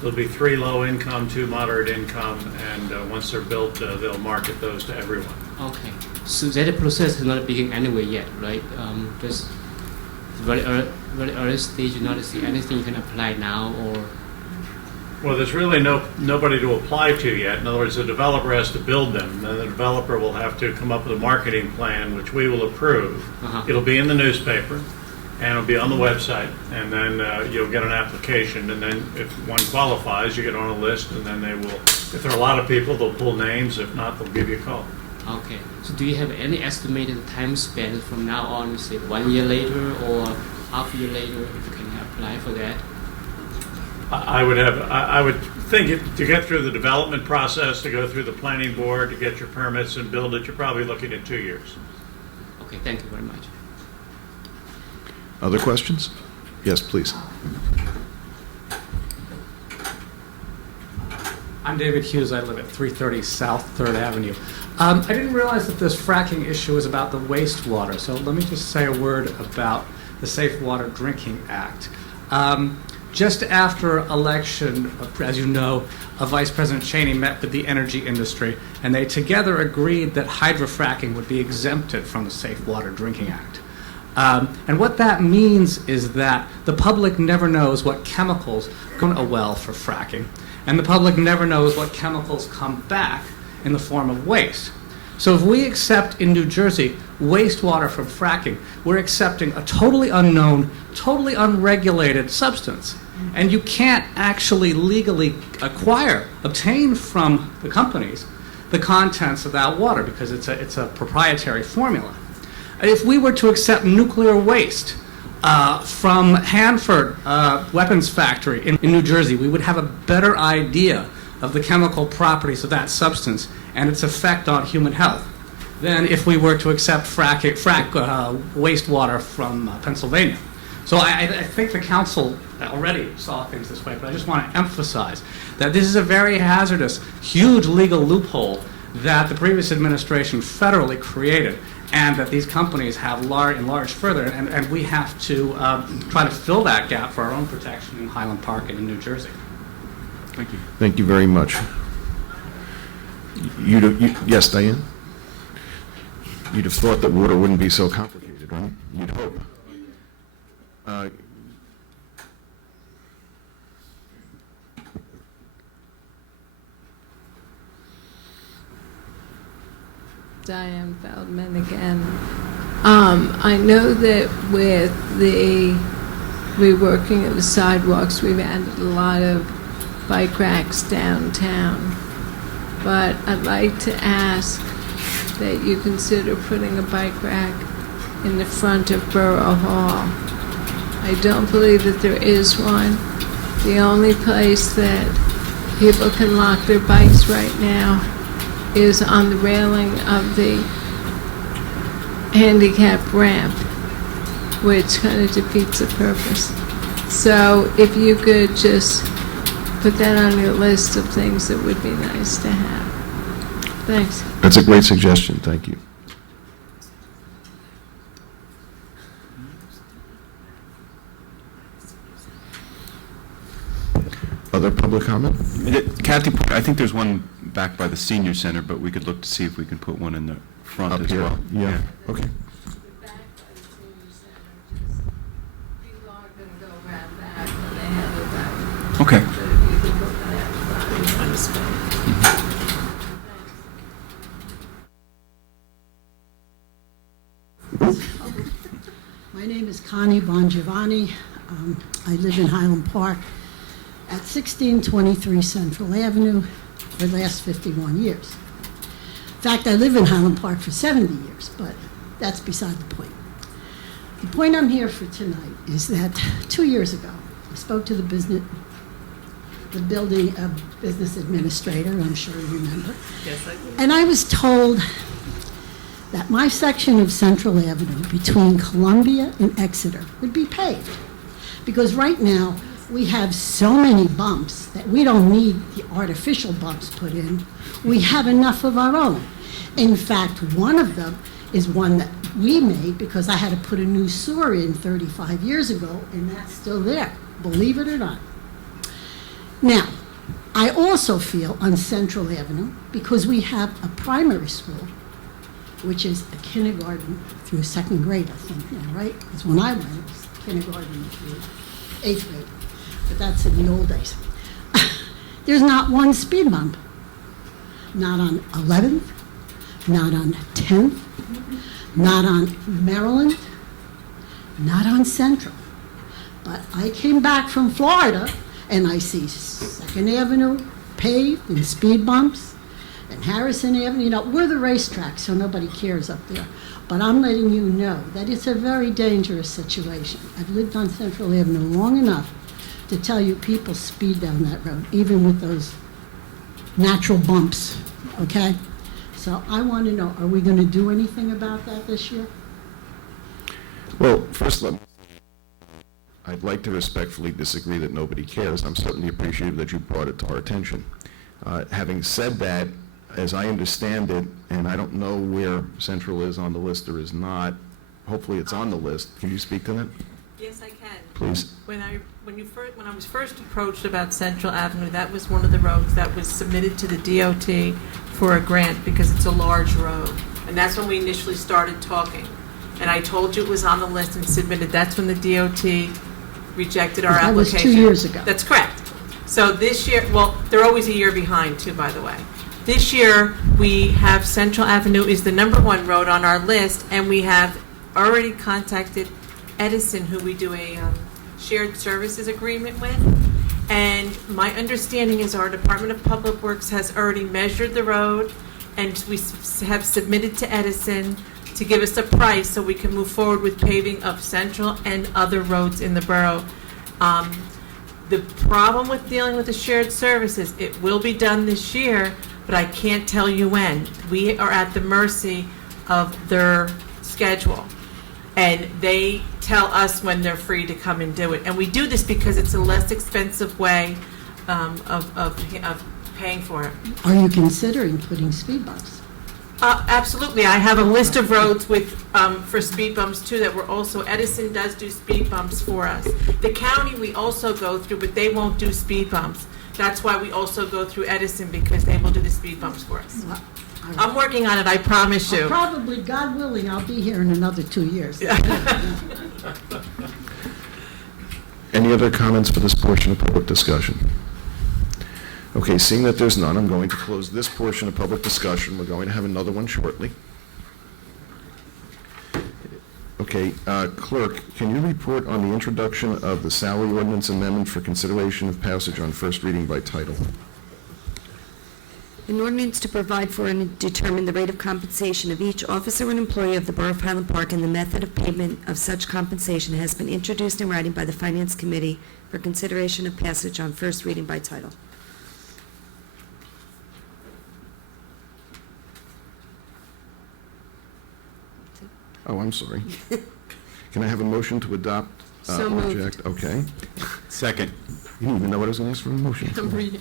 There'll be 3 low-income, 2 moderate-income, and once they're built, they'll market those to everyone. Okay. So that process has not begun anyway yet, right? Just very early stage, not see anything you can apply now, or? Well, there's really nobody to apply to yet. In other words, the developer has to build them. Then the developer will have to come up with a marketing plan, which we will approve. It'll be in the newspaper, and it'll be on the website, and then you'll get an application, and then if one qualifies, you get on a list, and then they will, if there are a lot of people, they'll pull names. If not, they'll give you a call. Okay. So do you have any estimated time span from now on, say 1 year later or half a year later, if you can apply for that? I would think to get through the development process, to go through the planning board, to get your permits and build it, you're probably looking at 2 years. Okay, thank you very much. Other questions? Yes, please. I'm David Hughes. I live at 330 South 3rd Avenue. I didn't realize that this fracking issue was about the wastewater, so let me just say a word about the Safe Water Drinking Act. Just after election, as you know, Vice President Cheney met with the energy industry, and they together agreed that hydrofracking would be exempted from the Safe Water Drinking Act. And what that means is that the public never knows what chemicals go in a well for fracking, and the public never knows what chemicals come back in the form of waste. So if we accept in New Jersey wastewater from fracking, we're accepting a totally unknown, totally unregulated substance. And you can't actually legally obtain from the companies the contents of that water because it's a proprietary formula. If we were to accept nuclear waste from Hanford Weapons Factory in New Jersey, we would have a better idea of the chemical properties of that substance and its effect on human health than if we were to accept wastewater from Pennsylvania. So I think the council already saw things this way, but I just want to emphasize that this is a very hazardous, huge legal loophole that the previous administration federally created, and that these companies have enlarged further, and we have to try to fill that gap for our own protection in Highland Park and in New Jersey. Thank you. Thank you very much. Yes, Diane? You'd have thought that water wouldn't be so complicated, right? You'd hope. Diane Feldman again. I know that with the reworking of the sidewalks, we've added a lot of bike racks downtown. But I'd like to ask that you consider putting a bike rack in the front of Borough Hall. I don't believe that there is one. The only place that people can lock their bikes right now is on the railing of the handicap ramp, which kind of defeats the purpose. So if you could just put that on your list of things that would be nice to have. Thanks. That's a great suggestion. Thank you. Other public comment? Kathy, I think there's one back by the senior center, but we could look to see if we can put one in the front Up as here? well. Yeah. Okay. Okay. My name is Connie Bongiovanni. I live in Highland Park at 1623 Central Avenue for the last 51 years. In fact, I live in Highland Park for 70 years, but that's beside the point. The point I'm here for tonight is that 2 years ago, I spoke to the building business administrator, I'm sure you remember. Yes, I do. And I was told that my section of Central Avenue between Columbia and Exeter would be paved. Because right now, we have so many bumps that we don't need the artificial bumps put in. We have enough of our own. In fact, one of them is one that we made because I had to put a new sewer in 35 years ago, and that's still there, believe it or not. Now, I also feel on Central Avenue, because we have a primary school, which is a kindergarten through second grade, I think now, right? Because when I went, it was kindergarten through 8th grade. But that's in the old days. There's not one speed bump. Not on 11th, not on 10th, not on Maryland, not on Central. But I came back from Florida, and I see 2nd Avenue paved and speed bumps, and Harrison Avenue. You know, we're the racetrack, so nobody cares up there. But I'm letting you know that it's a very dangerous situation. I've lived on Central Avenue long enough to tell you people speed down that road, even with those natural bumps, okay? So I want to know, are we going to do anything about that this year? Well, first, I'd like to respectfully disagree that nobody cares. I'm certainly appreciative that you brought it to our attention. Having said that, as I understand it, and I don't know where Central is on the list or is not, hopefully it's on the list. Can you speak to that? Yes, I can. please. When I was first approached about Central Avenue, that was one of the roads that was submitted to the DOT for a grant because it's a large road. And that's when we initially started talking. And I told you it was on the list and submitted. That's when the DOT rejected our That was application. 2 years ago. That's correct. So this year, well, they're always a year behind too, by the way. This year, we have Central Avenue is the #1 road on our list, and we have already contacted Edison, who we do a shared services agreement with. And my understanding is our Department of Public Works has already measured the road, and we have submitted to Edison to give us a price so we can move forward with paving of Central and other roads in the borough. The problem with dealing with the shared services, it will be done this year, but I can't tell you when. We are at the mercy of their schedule, and they tell us when they're free to come and do it. And we do this because it's a less expensive way of paying for it. Are you considering putting speed bumps? Absolutely. I have a list of roads with, for speed bumps too, that we're also, Edison does do speed bumps for us. The county we also go through, but they won't do speed bumps. That's why we also go through Edison, because they will do the speed bumps for us. I'm working on it, I promise you. Probably, God willing, I'll be here in another 2 years. Any other comments for this portion of public discussion? Okay, seeing that there's none, I'm going to close this portion of public discussion. We're going to have another one shortly. Okay, clerk, can you report on the introduction of the salary ordinance amendment for consideration of passage on first reading by title? An ordinance to provide for and determine the rate of compensation of each officer and employee of the Borough of Highland Park and the method of payment of such compensation has been introduced in writing by the Finance Committee for consideration of passage on first reading by title. Oh, I'm sorry. Can I have a motion to adopt So or moved. reject? Okay. Second. You didn't even know what I was going to ask for a motion for. I'm reading.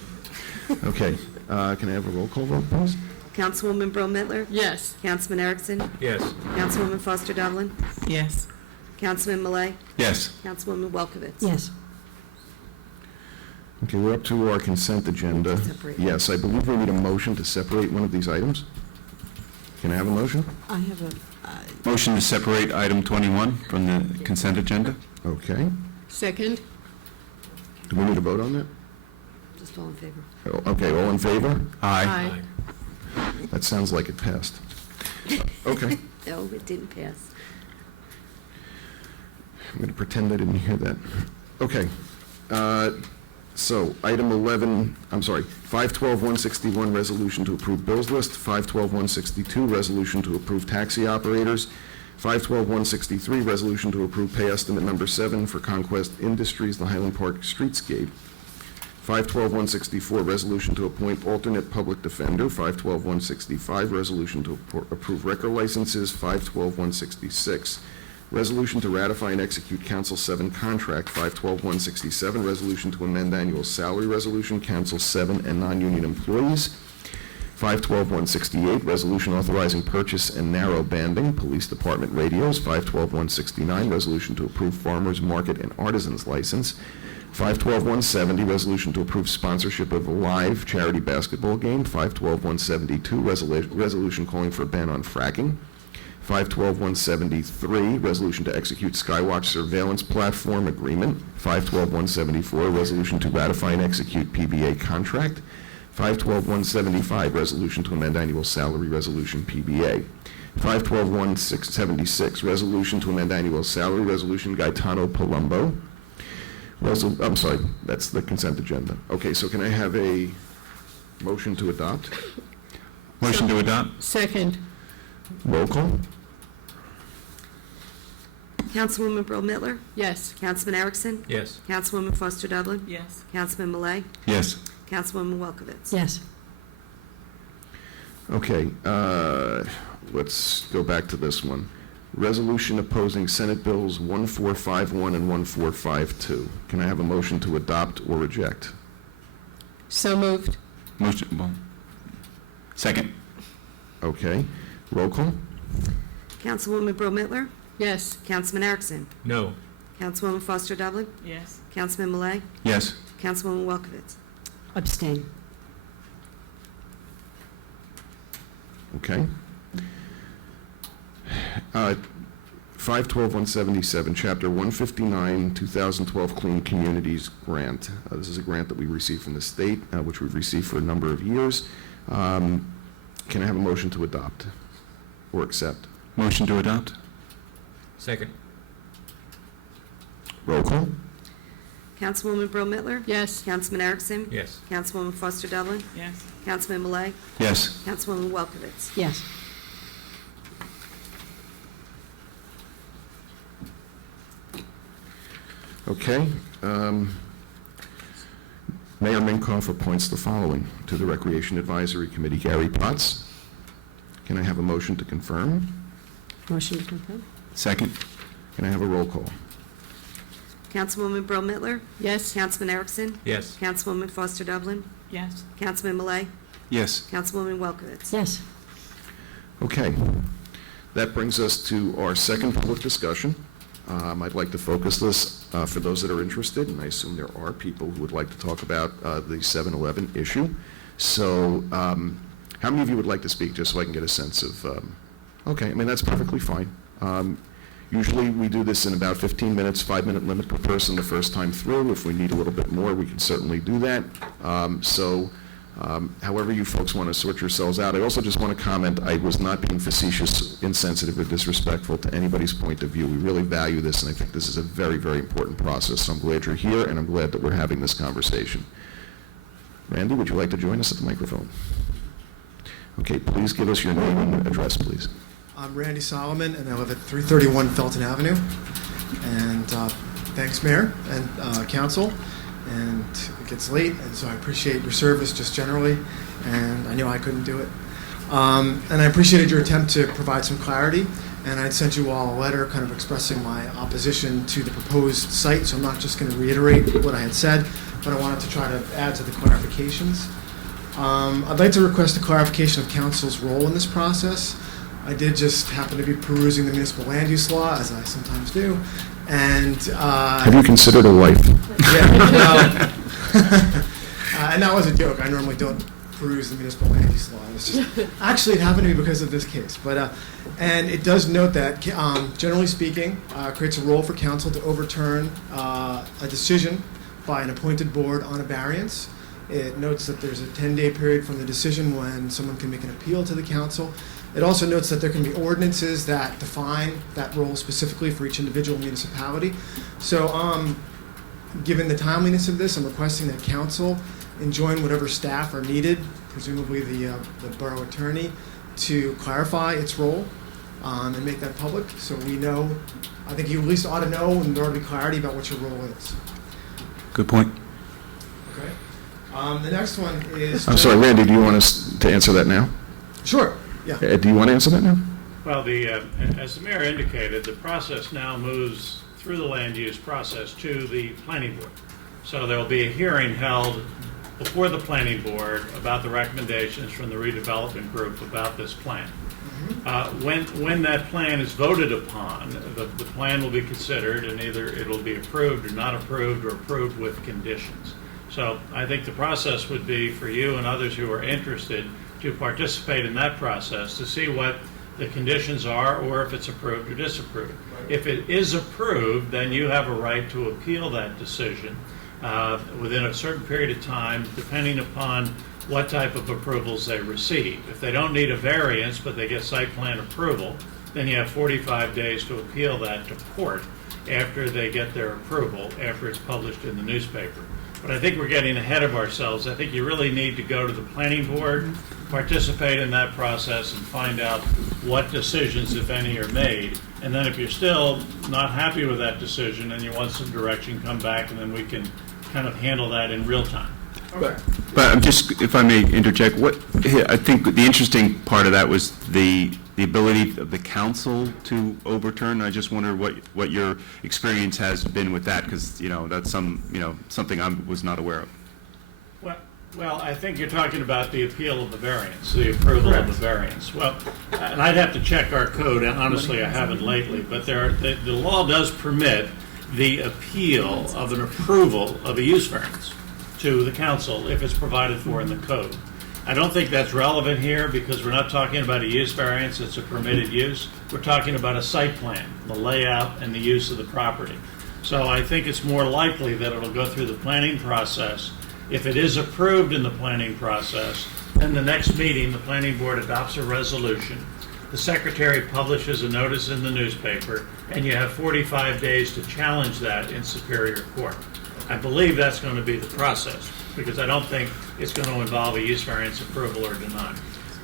Okay. Can I have a roll call vote, please? Councilwoman Brill Mittler? Yes. Councilman Erickson? Yes. Councilwoman Foster Dublin? Yes. Councilman Malay? Yes. Councilwoman Welkowitz? Yes. Okay, we're up to our consent agenda. Separate. Yes, I believe we need a motion to separate one of these items. Can I have a motion? I have a, Motion to separate item 21 from the consent agenda? Okay. Second? Do we need a vote on that? Just all in favor? Oh, okay, all in favor? Aye. That sounds like it passed. Okay. No, it didn't pass. I'm going to pretend I didn't hear that. Okay. So, item 11, I'm sorry, 512-161, resolution to approve bills list. 512-162, resolution to approve taxi operators. 512-163, resolution to approve pay estimate number 7 for Conquest Industries, the Highland Park Streetscape. 512-164, resolution to appoint alternate public defender. 512-165, resolution to approve record licenses. 512-166, resolution to ratify and execute Council 7 contract. 512-167, resolution to amend annual salary resolution, Council 7 and non-union employees. 512-168, resolution authorizing purchase and narrow banding, Police Department radios. 512-169, resolution to approve farmers market and artisans license. 512-170, resolution to approve sponsorship of a live charity basketball game. 512-172, resolution calling for a ban on fracking. 512-173, resolution to execute Skywatch surveillance platform agreement. 512-174, resolution to ratify and execute PBA contract. 512-175, resolution to amend annual salary resolution PBA. 512-176, resolution to amend annual salary resolution Gaetano Palumbo. I'm sorry, that's the consent agenda. Okay, so can I have a motion to adopt? Motion to adopt? Second? Roll call? Councilwoman Brill Mittler? Yes. Councilman Erickson? Yes. Councilwoman Foster Dublin? Yes. Councilman Malay? Yes. Councilwoman Welkowitz? Yes. Okay, let's go back to this one. Resolution opposing Senate Bills 1451 and 1452. Can I have a motion to adopt or reject? So moved. Motion, well, second. Okay, roll call? Councilwoman Brill Mittler? Yes. Councilman Erickson? No. Councilwoman Foster Dublin? Yes. Councilman Malay? Yes. Councilwoman Welkowitz? Abstain. Okay. 512-177, Chapter 159, 2012 Clean Communities Grant. This is a grant that we received from the state, which we've received for a number of years. Can I have a motion to adopt or accept? Motion to adopt? Second. Roll call? Councilwoman Brill Mittler? Yes. Councilman Erickson? Yes. Councilwoman Foster Dublin? Yes. Councilman Malay? Yes. Councilwoman Welkowitz? Yes. Okay. Mayor Minkoff appoints the following to the Recreation Advisory Committee. Gary Potts. Can I have a motion to confirm? Motion to confirm? Second? Can I have a roll call? Councilwoman Brill Mittler? Yes. Councilman Erickson? Yes. Councilwoman Foster Dublin? Yes. Councilman Malay? Yes. Councilwoman Welkowitz? Yes. Okay. That brings us to our second public discussion. I'd like to focus this for those that are interested, and I assume there are people who would like to talk about the 7-Eleven issue. So how many of you would like to speak, just so I can get a sense of, okay, I mean, that's perfectly fine. Usually we do this in about 15 minutes, 5-minute limit per person the first time through. If we need a little bit more, we can certainly do that. However you folks want to sort yourselves out. I also just want to comment, I was not being facetious, insensitive, or disrespectful to anybody's point of view. We really value this, and I think this is a very, very important process. So I'm glad you're here, and I'm glad that we're having this conversation. Randy, would you like to join us at the microphone? Okay, please give us your name and address, please. I'm Randy Solomon, and I live at 331 Felton Avenue. And thanks, Mayor and Council. And it gets late, and so I appreciate your service just generally, and I knew I couldn't do it. And I appreciated your attempt to provide some clarity, and I'd sent you all a letter kind of expressing my opposition to the proposed site, so I'm not just going to reiterate what I had said, but I wanted to try to add to the clarifications. I'd like to request a clarification of Council's role in this process. I did just happen to be perusing the municipal land use law, as I sometimes do, and have you considered a wife? Yeah, and that was a joke. I normally don't peruse the municipal land use law. It was just, actually, it happened to me because of this case. But and it does note that, generally speaking, creates a role for council to overturn a decision by an appointed board on a variance. It notes that there's a 10-day period from the decision when someone can make an appeal to the council. It also notes that there can be ordinances that define that role specifically for each individual municipality. So given the timeliness of this, I'm requesting that council enjoin whatever staff are needed, presumably the borough attorney, to clarify its role and make that public so we know. I think you at least ought to know, and there ought to be clarity about what your role is. Good point. Okay. The next one is... I'm sorry, Randy, do you want us to answer that now? Sure. Yeah. Do you want to answer that now? Well, as the mayor indicated, the process now moves through the land use process to the planning board. So there will be a hearing held before the planning board about the recommendations from the redevelopment group about this plan. When that plan is voted upon, the plan will be considered, and either it will be approved or not approved, or approved with conditions. So I think the process would be for you and others who are interested to participate in that process to see what the conditions are, or if it's approved or disapproved. If it is approved, then you have a right to appeal that decision within a certain period of time, depending upon what type of approvals they receive. If they don't need a variance, but they get site plan approval, then you have 45 days to appeal that to court after they get their approval, after it's published in the newspaper. But I think we're getting ahead of ourselves. I think you really need to go to the planning board, participate in that process, and find out what decisions, if any, are made. And then if you're still not happy with that decision and you want some direction, come back, and then we can kind of handle that in real time. Okay. But I'm just, if I may interject, I think the interesting part of that was the ability of the council to overturn. I just wonder what your experience has been with that, because that's something I was not aware of. Well, I think you're talking about the appeal of the variance, the approval of the variance. Well, and I'd have to check our code, and honestly, I haven't lately, but the law does permit the appeal of an approval of a use variance to the council if it's provided for in the code. I don't think that's relevant here because we're not talking about a use variance, it's a permitted use. We're talking about a site plan, the layout and the use of the property. So I think it's more likely that it'll go through the planning process. If it is approved in the planning process, then the next meeting, the planning board adopts a resolution. The secretary publishes a notice in the newspaper, and you have 45 days to challenge that in Superior Court. I believe that's going to be the process, because I don't think it's going to involve a use variance approval or denial.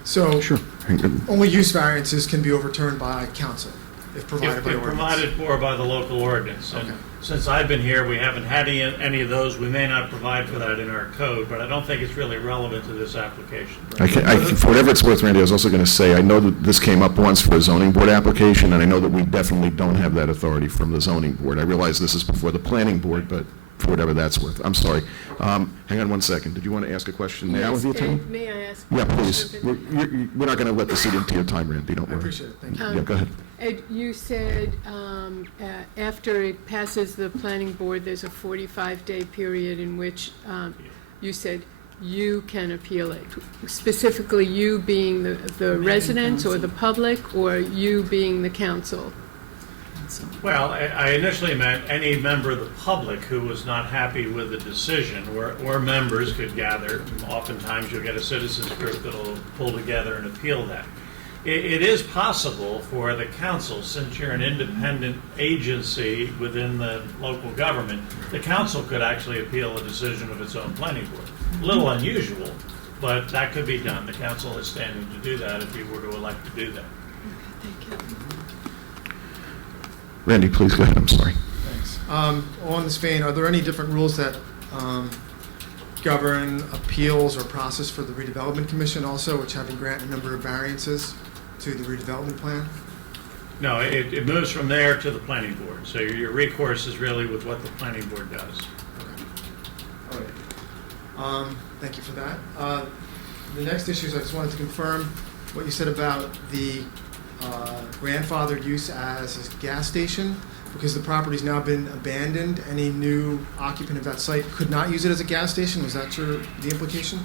So, Sure. only use variances can be overturned by council if provided by If ordinance. provided for by the local ordinance. And since I've been here, we haven't had any of those. We may not provide for that in our code, but I don't think it's really relevant to this application. For whatever it's worth, Randy, I was also going to say, I know that this came up once for a zoning board application, and I know that we definitely don't have that authority from the zoning board. I realize this is before the planning board, but for whatever that's worth. I'm sorry. Hang on one second. Did you want to ask a question now with the attorney? May I ask? Yeah, please. We're not going to let this eat into your time, Randy, don't I worry. appreciate it, thank you. Yeah, go ahead. Ed, you said after it passes the planning board, there's a 45-day period in which you said you can appeal it. Specifically, you being the residents or the public, or you being the council? Well, I initially meant any member of the public who was not happy with the decision, or members could gather. Oftentimes you'll get a citizens group that'll pull together and appeal that. It is possible for the council, since you're an independent agency within the local government, the council could actually appeal a decision of its own planning board. A little unusual, but that could be done. The council is standing to do that if you were to elect to do that. Thank you. Randy, please go ahead. I'm sorry. Thanks. On this vein, are there any different rules that govern appeals or process for the redevelopment commission also, which have been granted a number of variances to the redevelopment plan? No, it moves from there to the planning board. So your recourse is really with what the planning board does. Okay. All right. Thank you for that. The next issue is I just wanted to confirm what you said about the grandfathered use as a gas station, because the property's now been abandoned. Any new occupant of that site could not use it as a gas station. Was that the implication?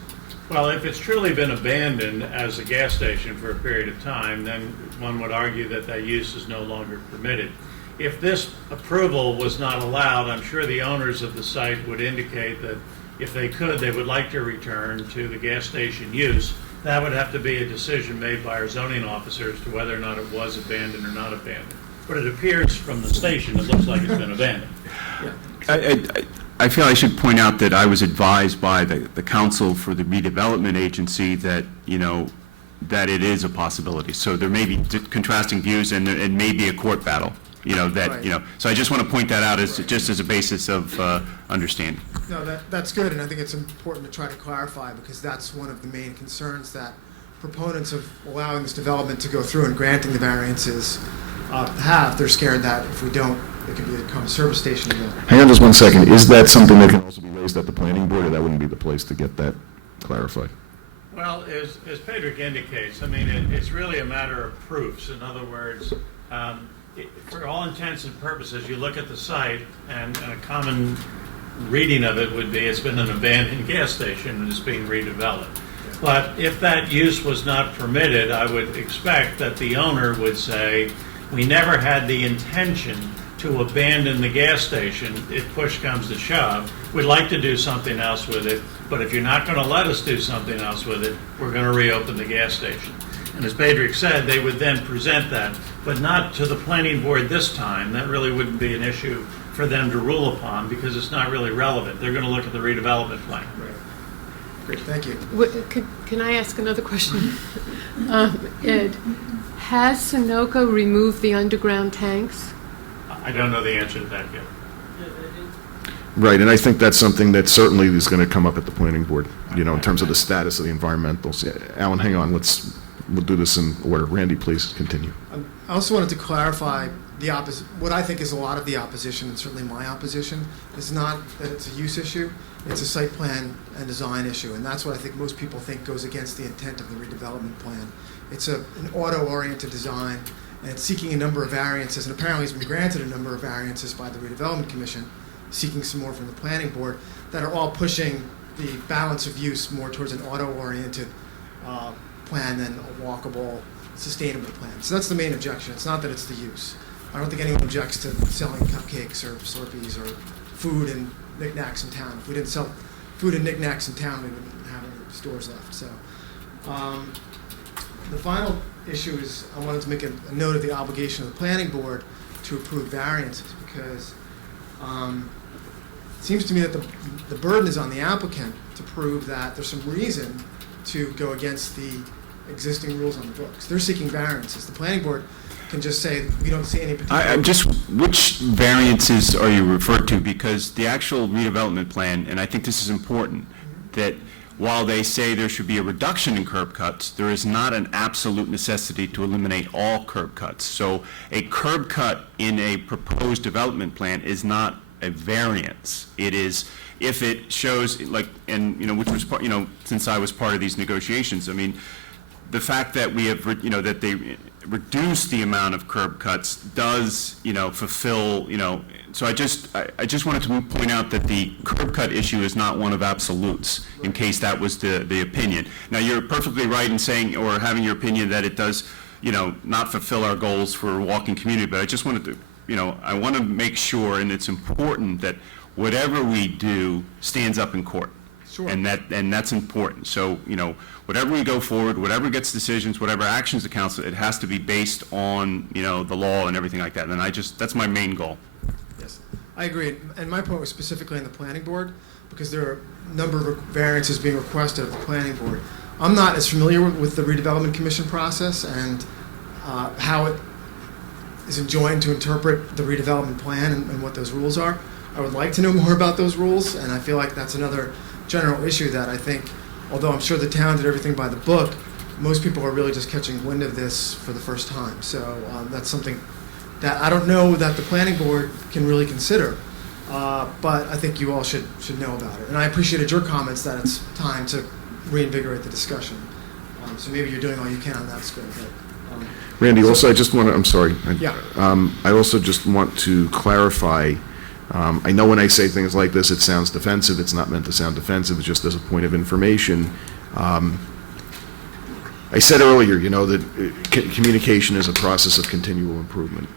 Well, if it's truly been abandoned as a gas station for a period of time, then one would argue that that use is no longer permitted. If this approval was not allowed, I'm sure the owners of the site would indicate that if they could, they would like to return to the gas station use. That would have to be a decision made by our zoning officers to whether or not it was abandoned or not abandoned. But it appears from the station, it looks like it's been abandoned. I feel I should point out that I was advised by the council for the redevelopment agency that, that it is a possibility. So there may be contrasting views, and it may be a court battle, Right. So I just want to point that out as just as a basis of understanding. No, that's good, and I think it's important to try to clarify, because that's one of the main concerns that proponents of allowing this development to go through and granting the variances have. They're scared that if we don't, it could become a service station again. Hang on just one second. Is that something that can also be raised at the planning board, or that wouldn't be the place to get that clarified? Well, as Pedrick indicates, I mean, it's really a matter of proofs. In other words, for all intents and purposes, you look at the site, and a common reading of it would be it's been an abandoned gas station and it's being redeveloped. But if that use was not permitted, I would expect that the owner would say, we never had the intention to abandon the gas station if push comes to shove. We'd like to do something else with it, but if you're not going to let us do something else with it, we're going to reopen the gas station. And as Pedrick said, they would then present that, but not to the planning board this time. That really wouldn't be an issue for them to rule upon, because it's not really relevant. They're going to look at the redevelopment plan. Great, thank you. Can I ask another question? Ed, has Sunoco removed the underground tanks? I don't know the answer to that yet. Right, and I think that's something that certainly is going to come up at the planning board, in terms of the status of the environmentals. Alan, hang on, we'll do this in order. Randy, please continue. I also wanted to clarify what I think is a lot of the opposition, and certainly my opposition, is not that it's a use issue, it's a site plan and design issue, and that's what I think most people think goes against the intent of the redevelopment plan. It's an auto-oriented design, and it's seeking a number of variances, and apparently has been granted a number of variances by the Redevelopment Commission, seeking some more from the Planning Board, that are all pushing the balance of use more towards an auto-oriented plan than a walkable, sustainable plan. So that's the main objection. It's not that it's the use. I don't think anyone objects to selling cupcakes or Slurpees or food and knickknacks in town. If we didn't sell food and knickknacks in town, we wouldn't have any stores left. So the final issue is I wanted to make a note of the obligation of the Planning Board to approve variances, because it seems to me that the burden is on the applicant to prove that there's some reason to go against the existing rules on the books. They're seeking variances. The Planning Board can just say, we don't see any particular... I'm just, which variances are you referred to? Because the actual redevelopment plan, and I think this is important, that while they say there should be a reduction in curb cuts, there is not an absolute necessity to eliminate all curb cuts. So a curb cut in a proposed development plan is not a variance. It is, if it shows, like, and, which was, since I was part of these negotiations, I mean, the fact that we have, that they reduce the amount of curb cuts does, fulfill, so I just wanted to point out that the curb cut issue is not one of absolutes, in case that was the opinion. Now, you're perfectly right in saying, or having your opinion that it does, not fulfill our goals for a walking community, but I just wanted to, I want to make sure, and it's important, that whatever we do stands up in court. Sure. And that's important. So, whatever we go forward, whatever gets decisions, whatever actions the council, it has to be based on, the law and everything like that. And that's my main goal. Yes, I agree. And my point was specifically in the Planning Board, because there are a number of variances being requested of the Planning Board. I'm not as familiar with the Redevelopment Commission process and how it is enjoined to interpret the redevelopment plan and what those rules are. I would like to know more about those rules, and I feel like that's another general issue that I think, although I'm sure the town did everything by the book, most people are really just catching wind of this for the first time. So that's something that I don't know that the Planning Board can really consider, but I think you all should know about it. And I appreciated your comments that it's time to reinvigorate the discussion. So maybe you're doing all you can on that score. But, Randy, also, I just want to, I'm sorry. Yeah. I also just want to clarify, I know when I say things like this, it sounds defensive. It's not meant to sound defensive. It's just as a point of information. I said earlier, that communication is a process of continual improvement.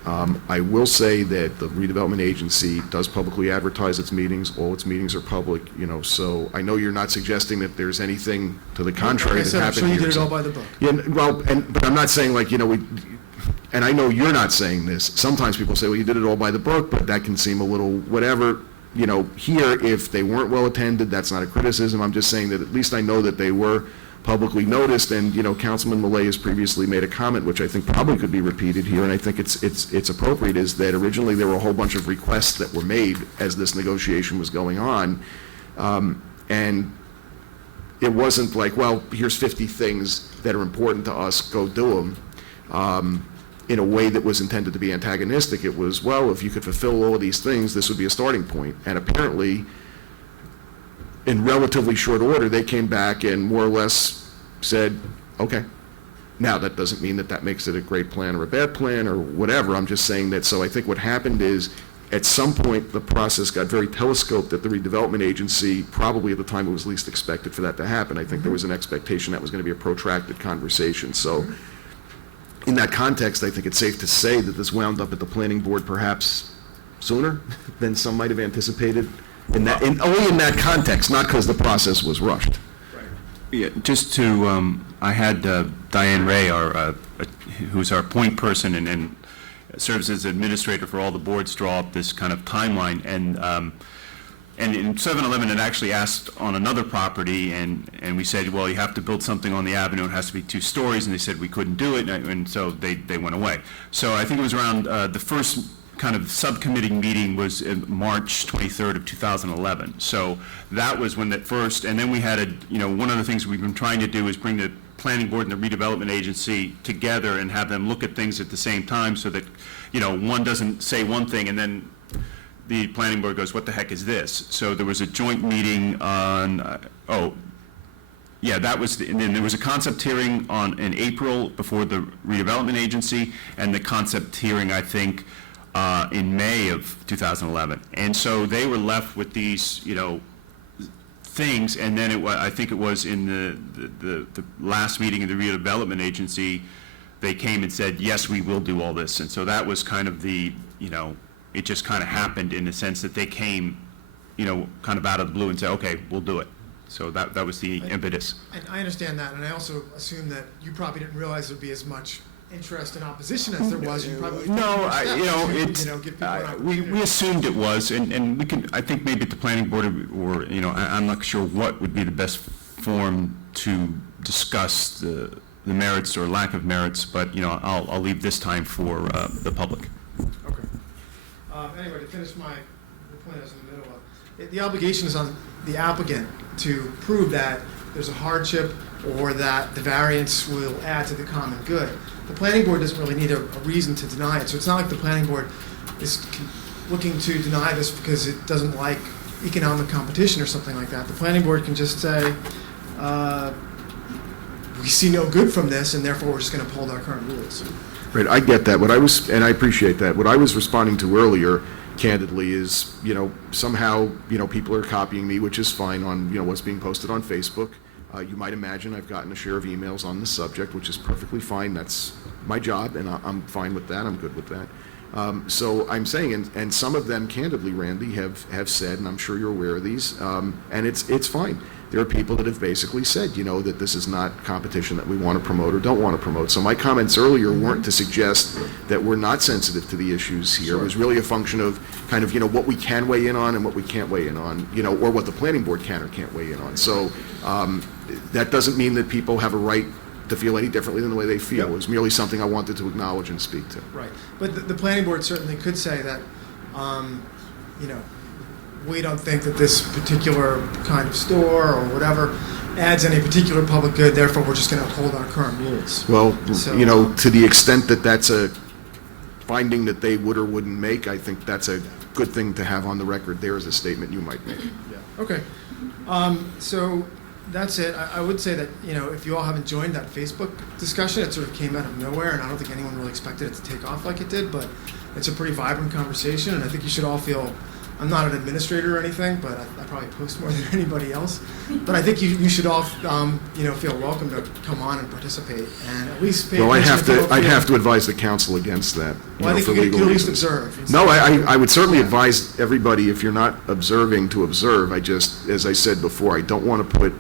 I will say that the redevelopment agency does publicly advertise its meetings. All its meetings are public, so I know you're not suggesting that there's anything to the contrary that happened I'm here. sure you did it all by the book. Yeah, well, but I'm not saying and I know you're not saying this. Sometimes people say, well, you did it all by the book, but that can seem a little whatever. Here, if they weren't well attended, that's not a criticism. I'm just saying that at least I know that they were publicly noticed, and Councilman Millay has previously made a comment, which I think probably could be repeated here, and I think it's appropriate, is that originally there were a whole bunch of requests that were made as this negotiation was going on, and it wasn't like, well, here's 50 things that are important to us, go do them, in a way that was intended to be antagonistic. It was, well, if you could fulfill all of these things, this would be a starting point, and apparently, in relatively short order, they came back and more or less said, okay. Now, that doesn't mean that makes it a great plan or a bad plan or whatever. I'm just saying that, so I think what happened is, at some point, the process got very telescoped at the redevelopment agency, probably at the time it was least expected for that to happen. I think there was an expectation that was going to be a protracted conversation. So, in that context, I think it's safe to say that this wound up at the planning board perhaps sooner than some might have anticipated. Only in that context, not because the process was rushed. Yeah, just to, I had Diane Ray, who's our point person and serves as administrator for all the boards, draw up this kind of timeline. And in 7-Eleven, it actually asked on another property, and we said, well, you have to build something on the avenue. It has to be 2 stories, and they said we couldn't do it, and so they went away. So I think it was around the first kind of subcommittee meeting was March 23rd of 2011. So that was when that first, and then we had one of the things we've been trying to do is bring the planning board and the redevelopment agency together and have them look at things at the same time so that, one doesn't say one thing and then the planning board goes, what the heck is this? So there was a joint meeting on, Yeah, that was, and then there was a concept hearing in April before the redevelopment agency, and the concept hearing, I think, in May of 2011. And so they were left with these, things, and then I think it was in the last meeting of the redevelopment agency, they came and said, yes, we will do all this. And so that was kind of it just kind of happened in the sense that they came, kind of out of the blue and said, okay, we'll do it. So that was the impetus. And I understand that, and I also assume that you probably didn't realize there'd be as much interest and opposition as there was. You probably we assumed it was, and we can. I think maybe at the planning board, or I'm not sure what would be the best form to discuss the merits or lack of merits, but I'll leave this time for the public. Okay. Anyway, to finish my point I was in the middle of, the obligation is on the applicant to prove that there's a hardship or that the variance will add to the common good. The planning board doesn't really need a reason to deny it, so it's not like the planning board is looking to deny this because it doesn't like economic competition or something like that. The planning board can just say, we see no good from this, and therefore we're just going to uphold our current rules. Right, I get that. And I appreciate that. What I was responding to earlier, candidly, is, somehow, people are copying me, which is fine, on, what's being posted on Facebook. You might imagine I've gotten a share of emails on this subject, which is perfectly fine. That's my job, and I'm fine with that. I'm good with that. So I'm saying, and some of them, candidly, Randy, have said, and I'm sure you're aware of these, and it's fine. There are people that have basically said, that this is not competition that we want to promote or don't want to promote. So my comments earlier weren't to suggest that we're not sensitive to the issues here. Sure. It was really a function of kind of, what we can weigh in on and what we can't weigh in on, or what the planning board can or can't weigh in on. So that doesn't mean that people have a right to feel any differently than the way they feel. Yep. It was merely something I wanted to acknowledge and speak to. Right. But the planning board certainly could say that, we don't think that this particular kind of store or whatever adds any particular public good, therefore we're just going to uphold our current rules. Well, so, to the extent that that's a finding that they would or wouldn't make, I think that's a good thing to have on the record there as a statement you might make. Yeah. Okay. So that's it. I would say that, if you all haven't joined that Facebook discussion, it sort of came out of nowhere, and I don't think anyone really expected it to take off like it did, but it's a pretty vibrant conversation, and I think you should all feel, I'm not an administrator or anything, but I probably post more than anybody else, but I think you should all, feel welcome to come on and participate, and at least pay attention. I'd have to advise the council against that. Well, I think you could at least observe. No, I would certainly advise everybody, if you're not observing, to observe. I just, as I said before, I don't want to put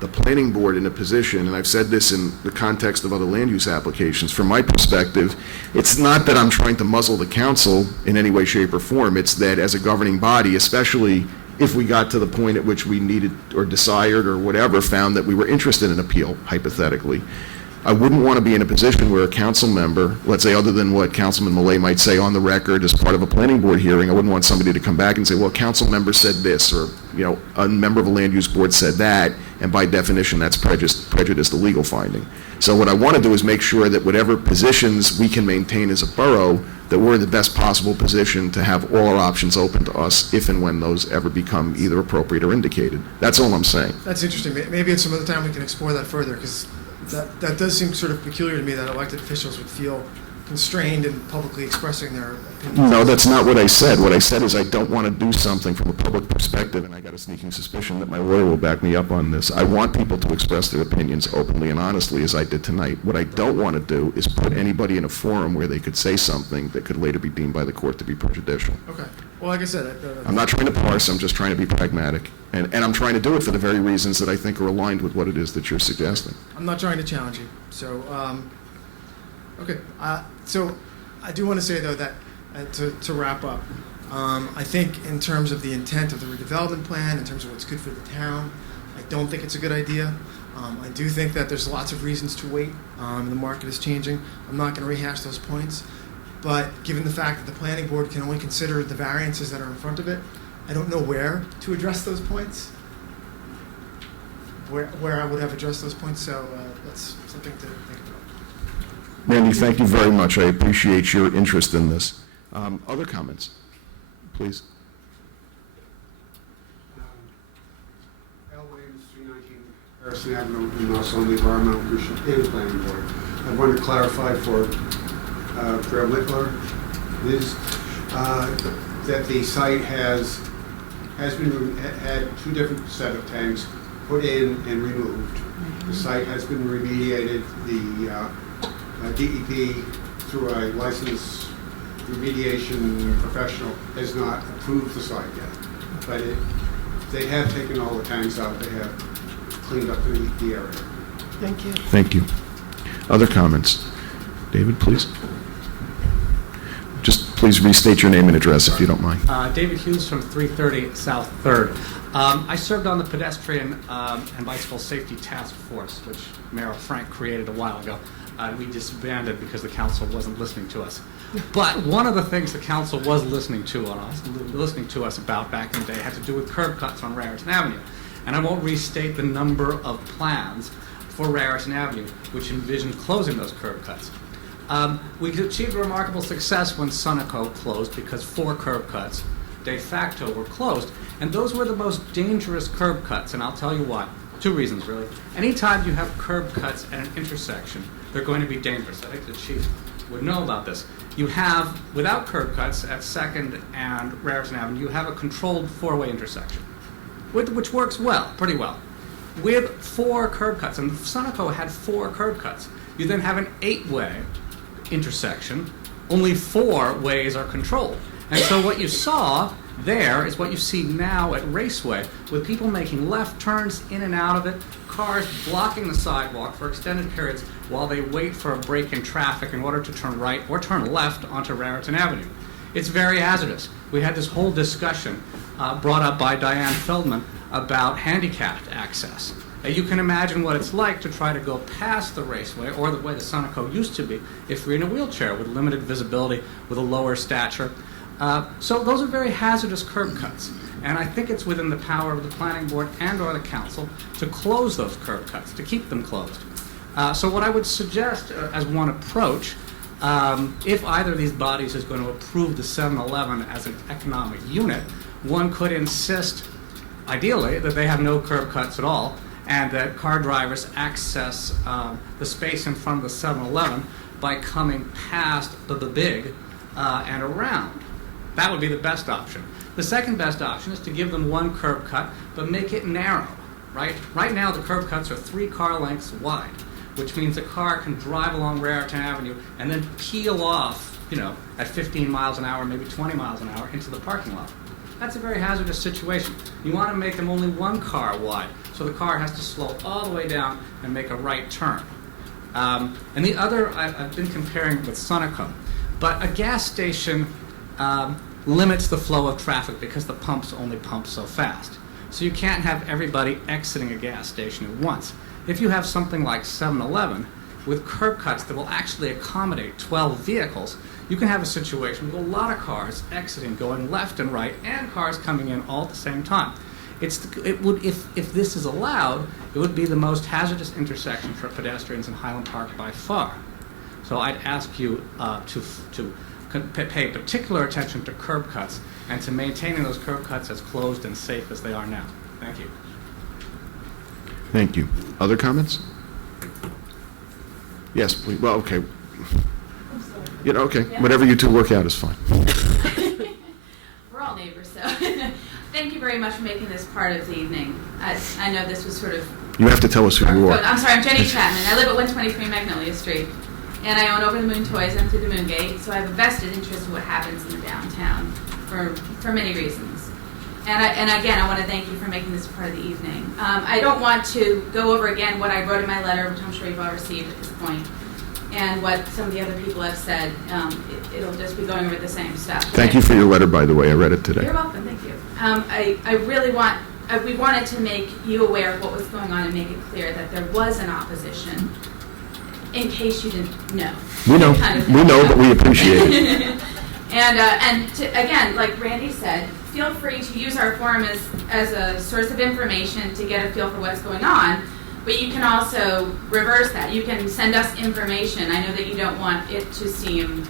the planning board in a position, and I've said this in the context of other land use applications, from my perspective, it's not that I'm trying to muzzle the council in any way, shape, or form. It's that as a governing body, especially if we got to the point at which we needed or desired or whatever, found that we were interested in appeal, hypothetically, I wouldn't want to be in a position where a council member, let's say other than what Councilman Millay might say on the record as part of a planning board hearing, I wouldn't want somebody to come back and say, well, a council member said this, or a member of a land use board said that, and by definition that's prejudice the legal finding. So what I want to do is make sure that whatever positions we can maintain as a borough, that we're in the best possible position to have all our options open to us if and when those ever become either appropriate or indicated. That's all I'm saying. That's interesting. Maybe at some other time we can explore that further, because that does seem sort of peculiar to me, that elected officials would feel constrained in publicly expressing their opinions. No, that's not what I said. What I said is I don't want to do something from a public perspective, and I got a sneaking suspicion that my lawyer will back me up on this. I want people to express their opinions openly and honestly, as I did tonight. What I don't want to do is put anybody in a forum where they could say something that could later be deemed by the court to be prejudicial. Okay. Well, like I said, I'm not trying to parse, I'm just trying to be pragmatic. And I'm trying to do it for the very reasons that I think are aligned with what it is that you're suggesting. I'm not trying to challenge you. So, okay. So I do want to say, though, that to wrap up, I think in terms of the intent of the redevelopment plan, in terms of what's good for the town, I don't think it's a good idea. I do think that there's lots of reasons to wait. The market is changing. I'm not going to rehash those points. But given the fact that the planning board can only consider the variances that are in front of it, I don't know where to address those points, where I would have addressed those points. So that's something to think about. Randy, thank you very much. I appreciate your interest in this. Other comments, please. L. Williams, 319 Harrison Avenue, and also on the Environmental Commission and Planning Board. I want to clarify for Graham Lickler, Liz, that the site has been had 2 different set of tanks put in and removed. The site has been remediated. The DEP, through a licensed remediation professional, has not approved the site yet. But they have taken all the tanks out. They have cleaned up the area. Thank you. Thank you. Other comments? David, please. Just please restate your name and address if you don't mind. David Hughes from 330 South 3rd. I served on the Pedestrian and Bicycle Safety Task Force, which Mayor Frank created a while ago. We disbanded because the council wasn't listening to us. But one of the things the council was listening to us about back in the day had to do with curb cuts on Raritan Avenue. And I won't restate the number of plans for Raritan Avenue which envisioned closing those curb cuts. We achieved remarkable success when Sunoco closed because 4 curb cuts de facto were closed. And those were the most dangerous curb cuts, and I'll tell you why. 2 reasons, really. Anytime you have curb cuts at an intersection, they're going to be dangerous. I think the chief would know about this. You have, without curb cuts at 2nd and Raritan Avenue, you have a controlled 4-way intersection, which works well, pretty well. With 4 curb cuts, and Sunoco had 4 curb cuts, you then have an 8-way intersection. Only 4 ways are controlled. And so what you saw there is what you see now at Raceway, with people making left turns in and out of it, cars blocking the sidewalk for extended periods while they wait for a break in traffic in order to turn right or turn left onto Raritan Avenue. It's very hazardous. We had this whole discussion brought up by Diane Feldman about handicapped access. You can imagine what it's like to try to go past the Raceway, or the way the Sunoco used to be, if you're in a wheelchair with limited visibility, with a lower stature. So those are very hazardous curb cuts, and I think it's within the power of the planning board and or the council to close those curb cuts, to keep them closed. So what I would suggest as one approach, if either of these bodies is going to approve the 7-Eleven as an economic unit, one could insist, ideally, that they have no curb cuts at all, and that car drivers access the space in front of the 7-Eleven by coming past the big and around. That would be the best option. The second best option is to give them 1 curb cut, but make it narrow, right? Right now, the curb cuts are 3 car lengths wide, which means a car can drive along Raritan Avenue and then peel off, at 15 miles an hour, maybe 20 miles an hour into the parking lot. That's a very hazardous situation. You want to make them only 1 car wide, so the car has to slow all the way down and make a right turn. And the other, I've been comparing with Sunoco, but a gas station limits the flow of traffic because the pumps only pump so fast. So you can't have everybody exiting a gas station at once. If you have something like 7-Eleven with curb cuts that will actually accommodate 12 vehicles, you can have a situation with a lot of cars exiting, going left and right, and cars coming in all at the same time. If this is allowed, it would be the most hazardous intersection for pedestrians in Highland Park by far. So I'd ask you to pay particular attention to curb cuts and to maintaining those curb cuts as closed and safe as they are now. Thank you. Thank you. Other comments? Yes, please. Well, okay. Okay. Yeah. Whatever you 2 work out is fine. We're all neighbors, so thank you very much for making this part of the evening. I know this was sort of... You have to tell us who you are. I'm sorry, I'm Jenny Chapman. I live at 123 Magnolia Street, and I own Over the Moon Toys and Through the Moon Gate, so I have a vested interest in what happens in the downtown for many reasons. And again, I want to thank you for making this part of the evening. I don't want to go over again what I wrote in my letter, which I'm sure you've all received at this point, and what some of the other people have said. It'll just be going over the same stuff. Thank you for your letter, by the way. I read it today. You're welcome. Thank you. I really we wanted to make you aware of what was going on and make it clear that there was an opposition, in case you didn't know. We know. We know, but we appreciate it. Again, like Randy said, feel free to use our forum as a source of information to get a feel for what's going on, but you can also reverse that. You can send us information. I know that you don't want it to seem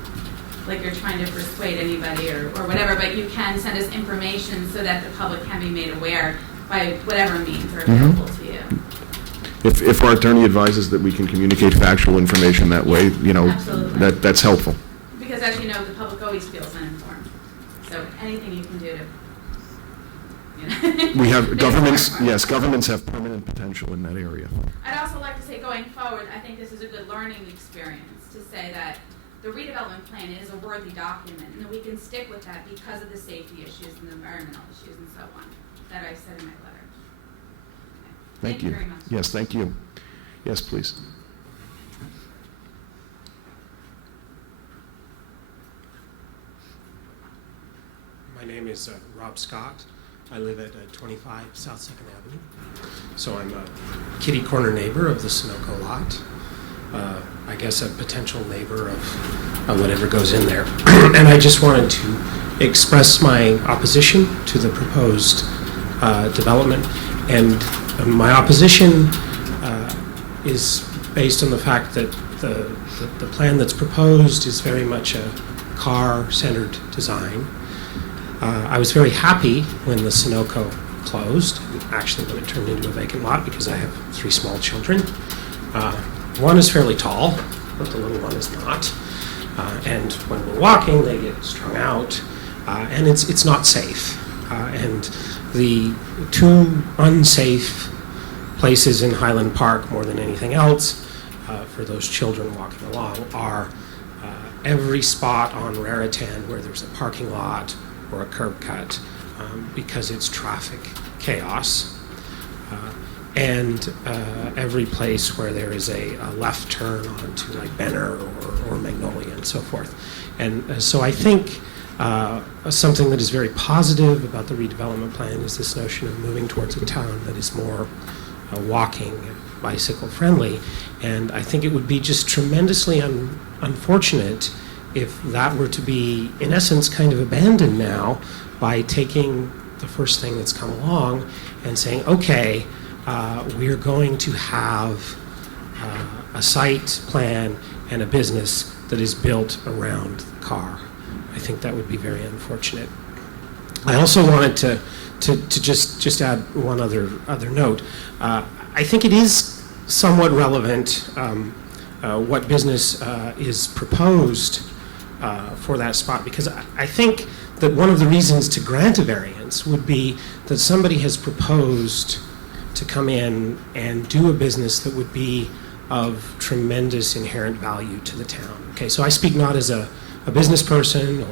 like you're trying to persuade anybody or whatever, but you can send us information so that the public can be made aware by whatever means are available to you. If our attorney advises that we can communicate factual information that way, Absolutely. that's helpful. Because as you know, the public always feels uninformed. So anything you can do to, We have make governments, it more yes, governments have permanent potential in that area. I'd also like to say, going forward, I think this is a good learning experience to say that the redevelopment plan is a worthy document, and that we can stick with that because of the safety issues and the environmental issues and so on that I said in my letter. Okay. Thank you. Very much. Yes, thank you. Yes, please. My name is Rob Scott. I live at 25 South 2nd Avenue. So I'm a kitty corner neighbor of the Sunoco lot. I guess a potential neighbor of whatever goes in there. And I just wanted to express my opposition to the proposed development. And my opposition is based on the fact that the plan that's proposed is very much a car-centered design. I was very happy when the Sunoco closed, actually when it turned into a vacant lot, because I have 3 small children. One is fairly tall, but the little one is not. And when we're walking, they get strung out, and it's not safe. And the 2 unsafe places in Highland Park, more than anything else, for those children walking along, are every spot on Raritan where there's a parking lot or a curb cut, because it's traffic chaos, and every place where there is a left turn onto like Benner or Magnolia and so forth. And so I think something that is very positive about the redevelopment plan is this notion of moving towards a town that is more walking, bicycle friendly. And I think it would be just tremendously unfortunate if that were to be, in essence, kind of abandoned now by taking the first thing that's come along and saying, okay, we're going to have a site plan and a business that is built around the car. I think that would be very unfortunate. I also wanted to just add one other note. I think it is somewhat relevant what business is proposed for that spot, because I think that one of the reasons to grant a variance would be that somebody has proposed to come in and do a business that would be of tremendous inherent value to the town. Okay, so I speak not as a business person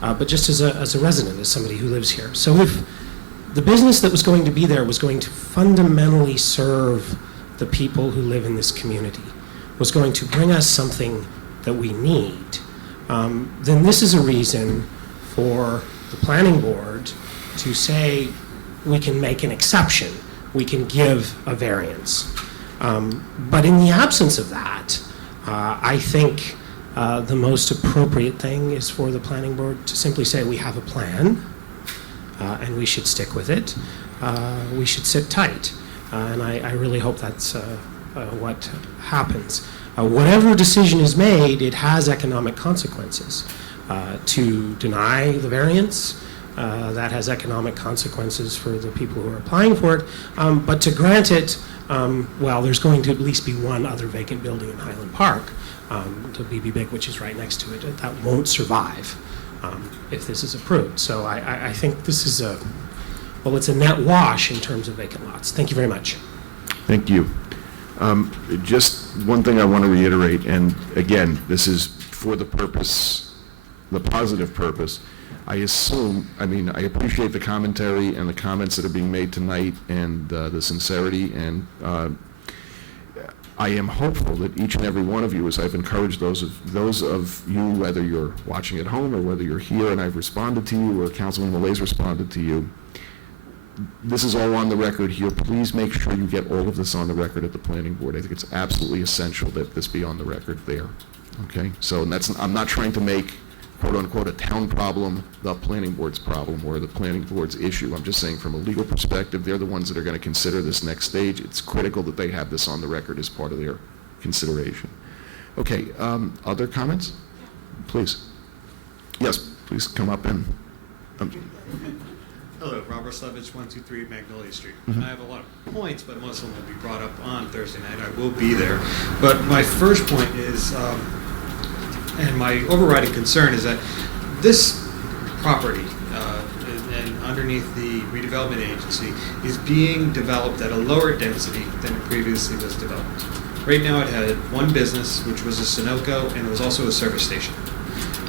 but just as a resident, as somebody who lives here. So if the business that was going to be there was going to fundamentally serve the people who live in this community, was going to bring us something that we need, then this is a reason for the planning board to say we can make an exception, we can give a variance. But in the absence of that, I think the most appropriate thing is for the planning board to simply say we have a plan and we should stick with it. We should sit tight. And I really hope that's what happens. Whatever decision is made, it has economic consequences. To deny the variance, that has economic consequences for the people who are applying for it. But to grant it, well, there's going to at least be one other vacant building in Highland Park, the BB Big, which is right next to it. That won't survive if this is approved. So I think this is it's a net wash in terms of vacant lots. Thank you very much. Thank you. Just one thing I want to reiterate, and again, this is for the purpose, the positive purpose. I appreciate the commentary and the comments that are being made tonight and the sincerity, and I am hopeful that each and every one of you, as I've encouraged those of you, whether you're watching at home or whether you're here and I've responded to you or Councilman Malay's responded to you, this is all on the record here. Please make sure you get all of this on the record at the planning board. I think it's absolutely essential that this be on the record there. Okay? So I'm not trying to make, quote unquote, a town problem the planning board's problem or the planning board's issue. I'm just saying from a legal perspective, they're the ones that are going to consider this next stage. It's critical that they have this on the record as part of their consideration. Okay, other comments? Please. Yes, please come up and... Hello, Robert Slevich, 123 Magnolia Street. Mhm. I have a lot of points, but most of them will be brought up on Thursday night. I will be there. But my first point is, and my overriding concern is that this property and underneath the redevelopment agency is being developed at a lower density than it previously was developed. Right now it had one business, which was a Sunoco, and it was also a service station.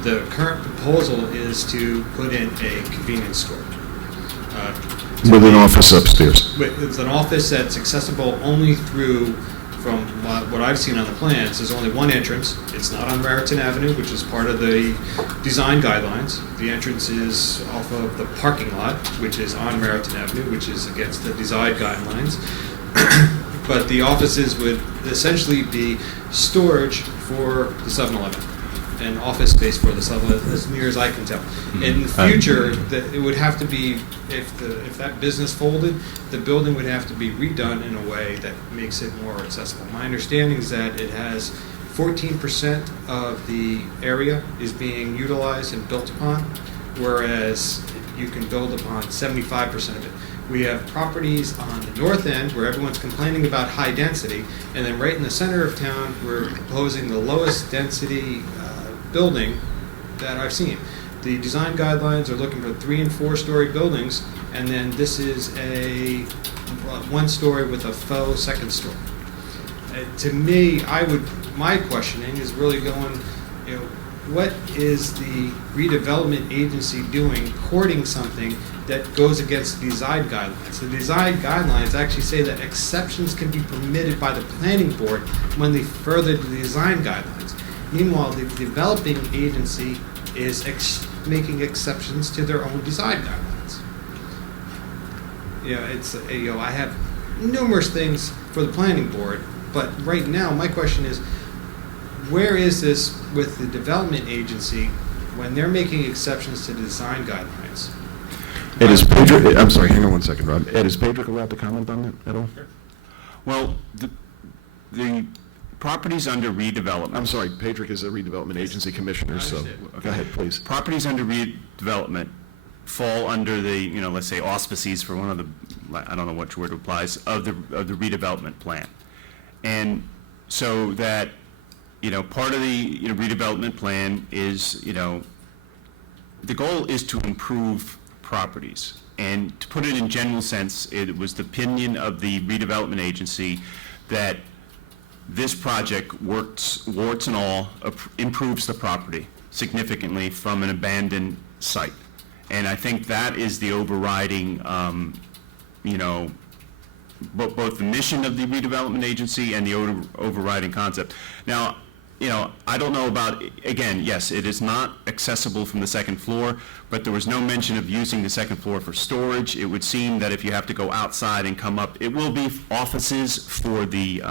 The current proposal is to put in a convenience store. With an office upstairs. With an office that's accessible only through, from what I've seen on the plans, there's only one entrance. It's not on Raritan Avenue, which is part of the design guidelines. The entrance is off of the parking lot, which is on Raritan Avenue, which is against the design guidelines. But the offices would essentially be storage for the 7-Eleven. And office space for the 7-Eleven, as near as I can tell. In the future, it would have to be, if that business folded, the building would have to be redone in a way that makes it more accessible. My understanding is that it has 14% of the area is being utilized and built upon, whereas you can build upon 75% of it. We have properties on the north end where everyone's complaining about high density, and then right in the center of town, we're proposing the lowest density building that I've seen. The design guidelines are looking for 3- and 4-story buildings, and then this is a 1-story with a faux second story. To me, my questioning is really going, what is the redevelopment agency doing, courting something that goes against the design guidelines? The design guidelines actually say that exceptions can be permitted by the planning board when they further the design guidelines. Meanwhile, the developing agency is making exceptions to their own design guidelines. I have numerous things for the planning board, but right now, my question is, where is this with the development agency when they're making exceptions to the design guidelines? Ed, is Pedro, I'm sorry, hang on one second, Rob. Ed, is Pedro allowed to comment on that at all? Sure. Well, the properties under redevelopment. I'm sorry, Pedrick is a redevelopment agency commissioner, so go ahead, please. Properties under redevelopment fall under the, let's say auspices for one of the, I don't know which word applies, of the redevelopment plan. And so that, part of the redevelopment plan is, the goal is to improve properties. And to put it in general sense, it was the opinion of the redevelopment agency that this project warts and all, improves the property significantly from an abandoned site. And I think that is the overriding, both the mission of the redevelopment agency and the overriding concept. Now, I don't know about, again, yes, it is not accessible from the second floor, but there was no mention of using the second floor for storage. It would seem that if you have to go outside and come up, it will be offices for the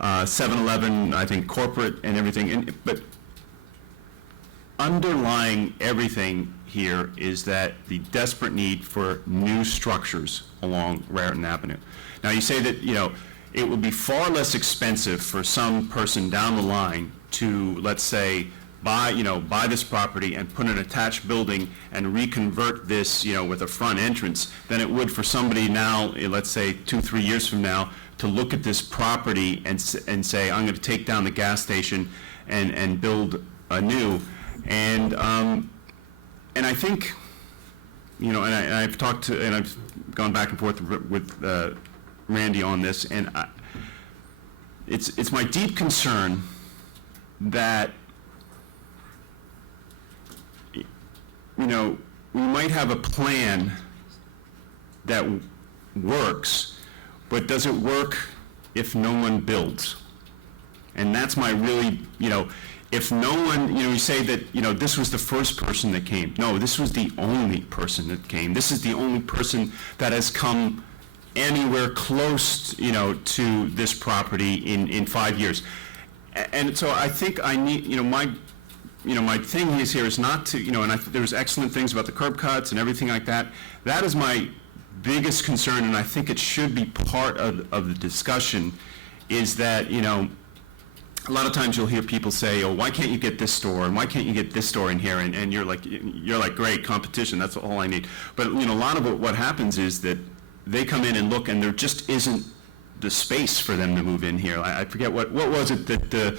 7-Eleven, I think, corporate and everything. But underlying everything here is that the desperate need for new structures along Raritan Avenue. Now, you say that, it would be far less expensive for some person down the line to, let's say, buy this property and put an attached building and reconvert this, with a front entrance than it would for somebody now, let's say 2-3 years from now, to look at this property and say, I'm going to take down the gas station and build anew. And I think, and I've talked to, and I've gone back and forth with Randy on this, and it's my deep concern that, we might have a plan that works, but does it work if no one builds? And that's my really, if no one, you say that, this was the first person that came. No, this was the only person that came. This is the only person that has come anywhere close, to this property in 5 years. And so I think I need, my thing is here is not to, and there's excellent things about the curb cuts and everything like that. That is my biggest concern, and I think it should be part of the discussion, is that, a lot of times you'll hear people say, oh, why can't you get this store, and why can't you get this store in here, and you're like, great, competition, that's all I need. But, a lot of what happens is that they come in and look, and there just isn't the space for them to move in here. I forget, what was it that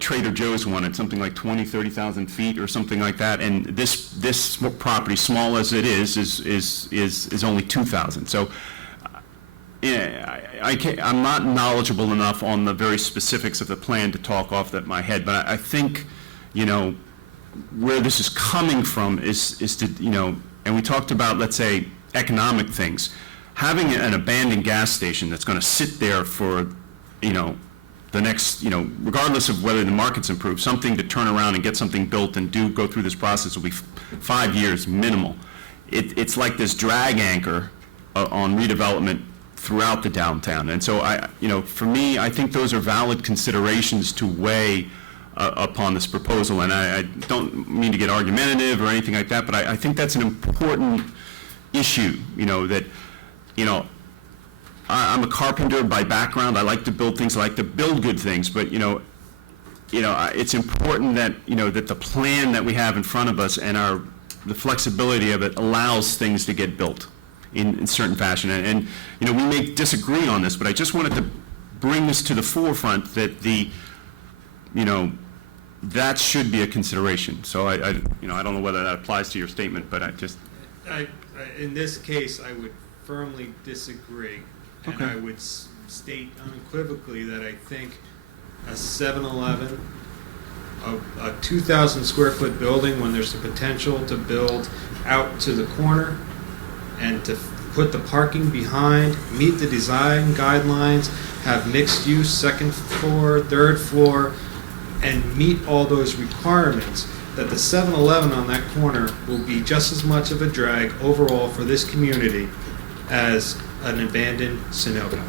Trader Joe's wanted, something like 20, 30,000 feet or something like that, and this property, small as it is only 2,000. So yeah, I'm not knowledgeable enough on the very specifics of the plan to talk off my head, but I think, where this is coming from is to, and we talked about, let's say, economic things. Having an abandoned gas station that's going to sit there for, the next, regardless of whether the market's improved, something to turn around and get something built and go through this process will be 5 years minimal. It's like this drag anchor on redevelopment throughout the downtown. And so for me, I think those are valid considerations to weigh upon this proposal. And I don't mean to get argumentative or anything like that, but I think that's an important issue, that, I'm a carpenter by background. I like to build things. I like to build good things. But, it's important that, that the plan that we have in front of us and the flexibility of it allows things to get built in certain fashion. And we may disagree on this, but I just wanted to bring this to the forefront that that should be a consideration. So I don't know whether that applies to your statement, but in this case, I would firmly disagree. And I would state unequivocally that I think a 7-Eleven, a 2,000 square foot building, when there's the potential to build out to the corner and to put the parking behind, meet the design guidelines, have mixed use, second floor, third floor, and meet all those requirements, that the 7-Eleven on that corner will be just as much of a drag overall for this community as an abandoned Sunoco.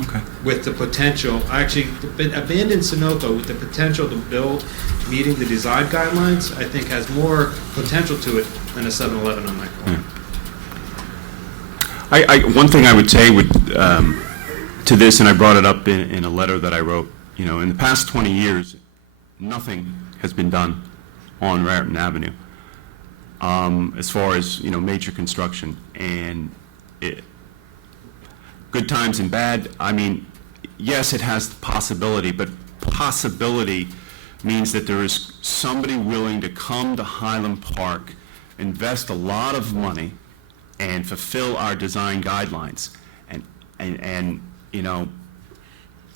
Okay. With the potential, actually, abandoned Sunoco with the potential to build meeting the design guidelines, I think has more potential to it than a 7-Eleven on that corner. One thing I would say to this, and I brought it up in a letter that I wrote, in the past 20 years, nothing has been done on Raritan Avenue as far as, major construction. And good times and bad, yes, it has the possibility, but possibility means that there is somebody willing to come to Highland Park, invest a lot of money, and fulfill our design guidelines. And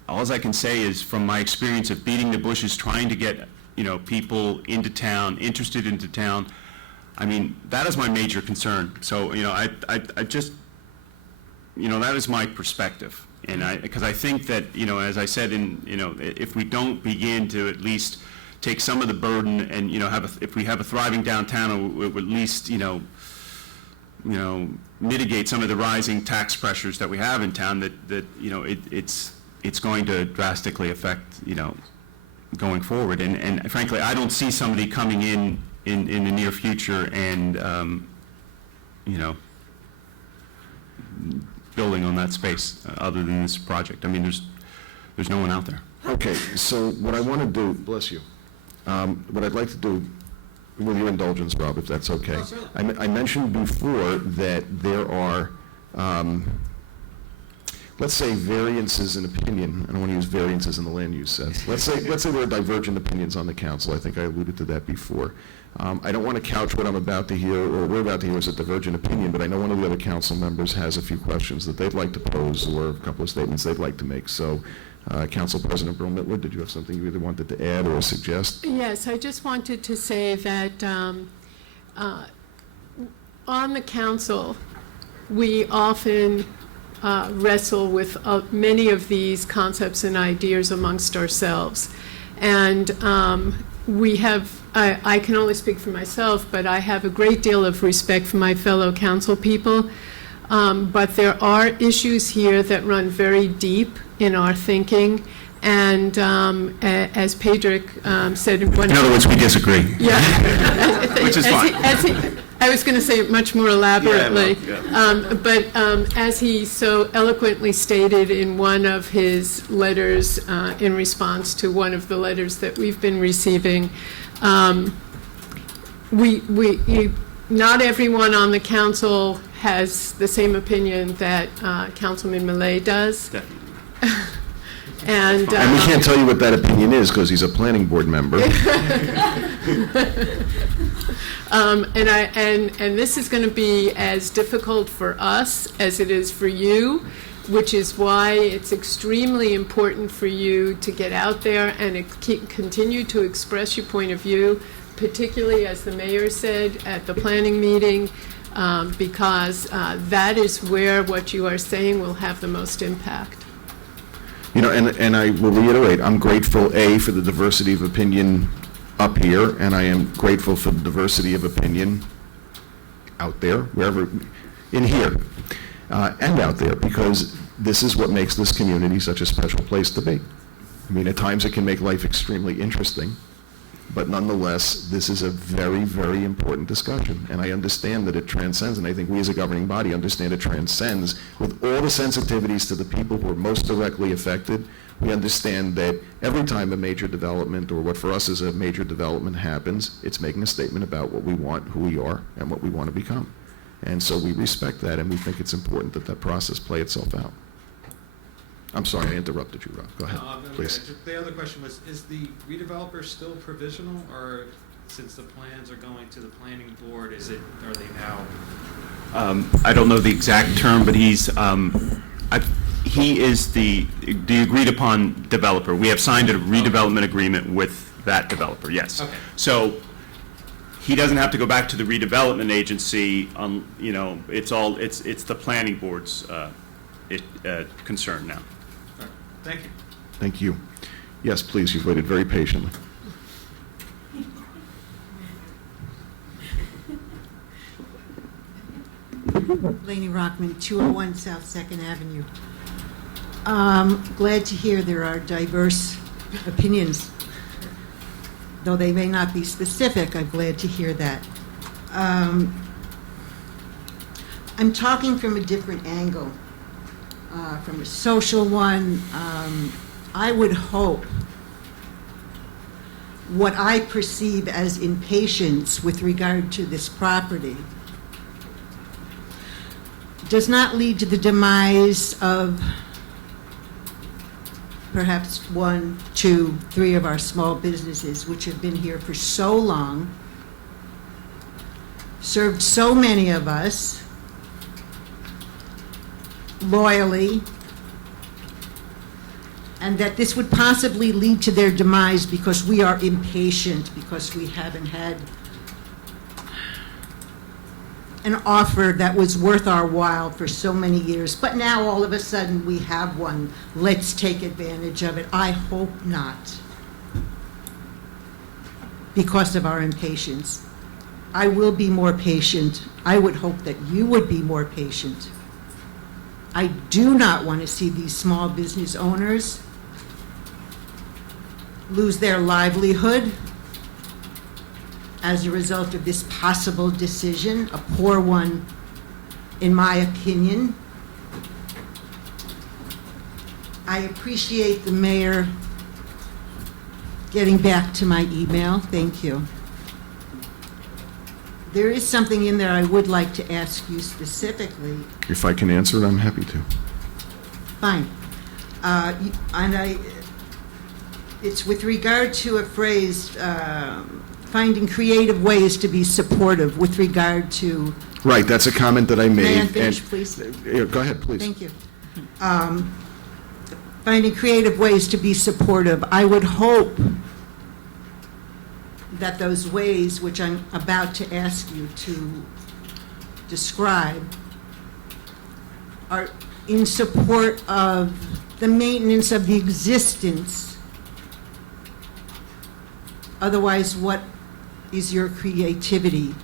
all I can say is, from my experience of beating the bushes, trying to get, people into town, interested into town, that is my major concern. So, I just, that is my perspective. And because I think that, as I said, if we don't begin to at least take some of the burden and, if we have a thriving downtown, it would at least, mitigate some of the rising tax pressures that we have in town, it's going to drastically affect, going forward. And frankly, I don't see somebody coming in the near future and, building on that space other than this project. There's no one out there. Okay, so what I want to do, bless you, what I'd like to do, with your indulgence, Rob, if that's okay. I mentioned before that there are, let's say, variances in opinion. I don't want to use variances in the land use sense. Let's say there are divergent opinions on the council. I think I alluded to that before. I don't want to couch what I'm about to hear, or we're about to hear, as a divergent opinion, but I know one of the other council members has a few questions that they'd like to pose, or a couple of statements they'd like to make. So, Council President Brill-Mittler, did you have something you either wanted to add or suggest? Yes, I just wanted to say that on the council, we often wrestle with many of these concepts and ideas amongst ourselves. And we have, I can only speak for myself, but I have a great deal of respect for my fellow council people. But there are issues here that run very deep in our thinking. And as Pedrick said, in other words, we disagree. Yeah, which is fine. I was going to say it much more elaborately. Yeah. But as he so eloquently stated in one of his letters, in response to one of the letters that we've been receiving, not everyone on the council has the same opinion that Councilman Millet does. And And we can't tell you what that opinion is because he's a planning board member. And this is going to be as difficult for us as it is for you, which is why it's extremely important for you to get out there and continue to express your point of view, particularly, as the mayor said at the planning meeting, because that is where what you are saying will have the most impact. You know, and I will reiterate, I'm grateful, A, for the diversity of opinion up here, and I am grateful for the diversity of opinion out there, wherever, in here, and out there, because this is what makes this community such a special place to be. I mean, at times it can make life extremely interesting, but nonetheless, this is a very, very important discussion, and I understand that it transcends, and I think we as a governing body understand it transcends with all the sensitivities to the people who are most directly affected. We understand that every time a major development, or what for us is a major development, happens, it's making a statement about what we want, who we are, and what we want to become. And so we respect that, and we think it's important that that process play itself out. I'm sorry, I interrupted you, Rob. Go ahead, please. The other question was, is the redeveloper still provisional, or since the plans are going to the planning board, are they now? I don't know the exact term, but he is the agreed upon developer. We have signed a redevelopment agreement with that developer, yes. Okay. So he doesn't have to go back to the redevelopment agency, you know, it's the planning board's concern now. Thank you. Thank you. Yes, please, you've waited very patiently. Laney Rockman, 201 South 2nd Avenue. Glad to hear there are diverse opinions. Though they may not be specific, I'm glad to hear that. I'm talking from a different angle, from a social one. I would hope what I perceive as impatience with regard to this property does not lead to the demise of perhaps 1, 2, 3 of our small businesses, which have been here for so long, served so many of us loyally, and that this would possibly lead to their demise because we are impatient, because we haven't had an offer that was worth our while for so many years. But now all of a sudden we have one. Let's take advantage of it. I hope not, because of our impatience. I will be more patient. I would hope that you would be more patient. I do not want to see these small business owners lose their livelihood as a result of this possible decision, a poor one, in my opinion. I appreciate the mayor getting back to my email. Thank you. There is something in there I would like to ask you specifically. If I can answer it, I'm happy to. Fine. It's with regard to a phrase, finding creative ways to be supportive with regard to... Right, that's a comment that I made. May I finish, please? Go ahead, please. Thank you. Finding creative ways to be supportive. I would hope that those ways, which I'm about to ask you to describe, are in support of the maintenance of the existence. Otherwise, what is your creativity?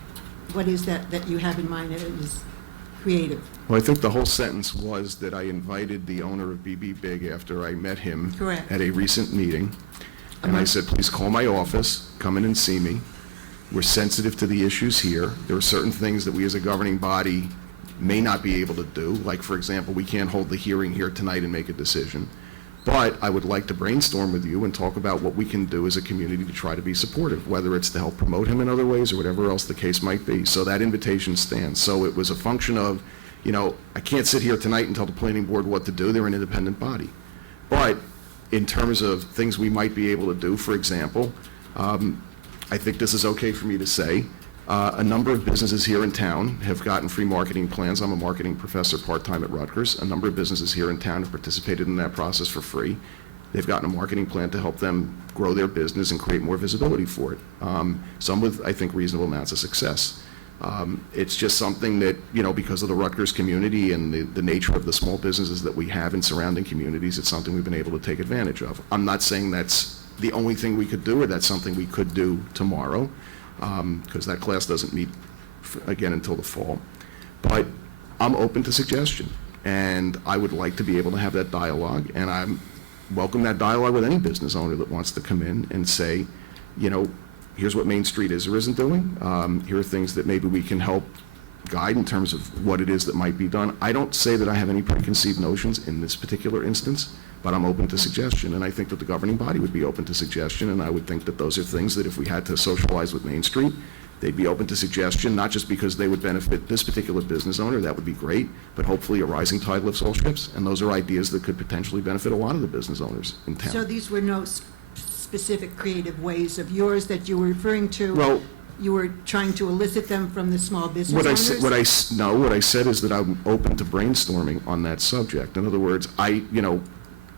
What is that you have in mind that is creative? Well, I think the whole sentence was that I invited the owner of BB Big after I met him Correct. at a recent meeting. And I said, please call my office, come in and see me. We're sensitive to the issues here. There are certain things that we as a governing body may not be able to do. Like, for example, we can't hold the hearing here tonight and make a decision. But I would like to brainstorm with you and talk about what we can do as a community to try to be supportive, whether it's to help promote him in other ways or whatever else the case might be. So that invitation stands. So it was a function of, I can't sit here tonight and tell the planning board what to do. They're an independent body. But in terms of things we might be able to do, for example, I think this is okay for me to say, a number of businesses here in town have gotten free marketing plans. I'm a marketing professor part-time at Rutgers. A number of businesses here in town have participated in that process for free. They've gotten a marketing plan to help them grow their business and create more visibility for it. Some with, I think, reasonable amounts of success. It's just something that, because of the Rutgers community and the nature of the small businesses that we have in surrounding communities, it's something we've been able to take advantage of. I'm not saying that's the only thing we could do or that's something we could do tomorrow, because that class doesn't meet again until the fall. But I'm open to suggestion, and I would like to be able to have that dialogue, and I welcome that dialogue with any business owner that wants to come in and say, here's what Main Street is or isn't doing. Here are things that maybe we can help guide in terms of what it is that might be done. I don't say that I have any preconceived notions in this particular instance, but I'm open to suggestion, and I think that the governing body would be open to suggestion, and I would think that those are things that if we had to socialize with Main Street, they'd be open to suggestion, not just because they would benefit this particular business owner, that would be great, but hopefully a rising tide lifts all ships, and those are ideas that could potentially benefit a lot of the business owners in town. So these were no specific creative ways of yours that you were referring to? Well, you were trying to elicit them from the small business What owners? I said is that I'm open to brainstorming on that subject. In other words,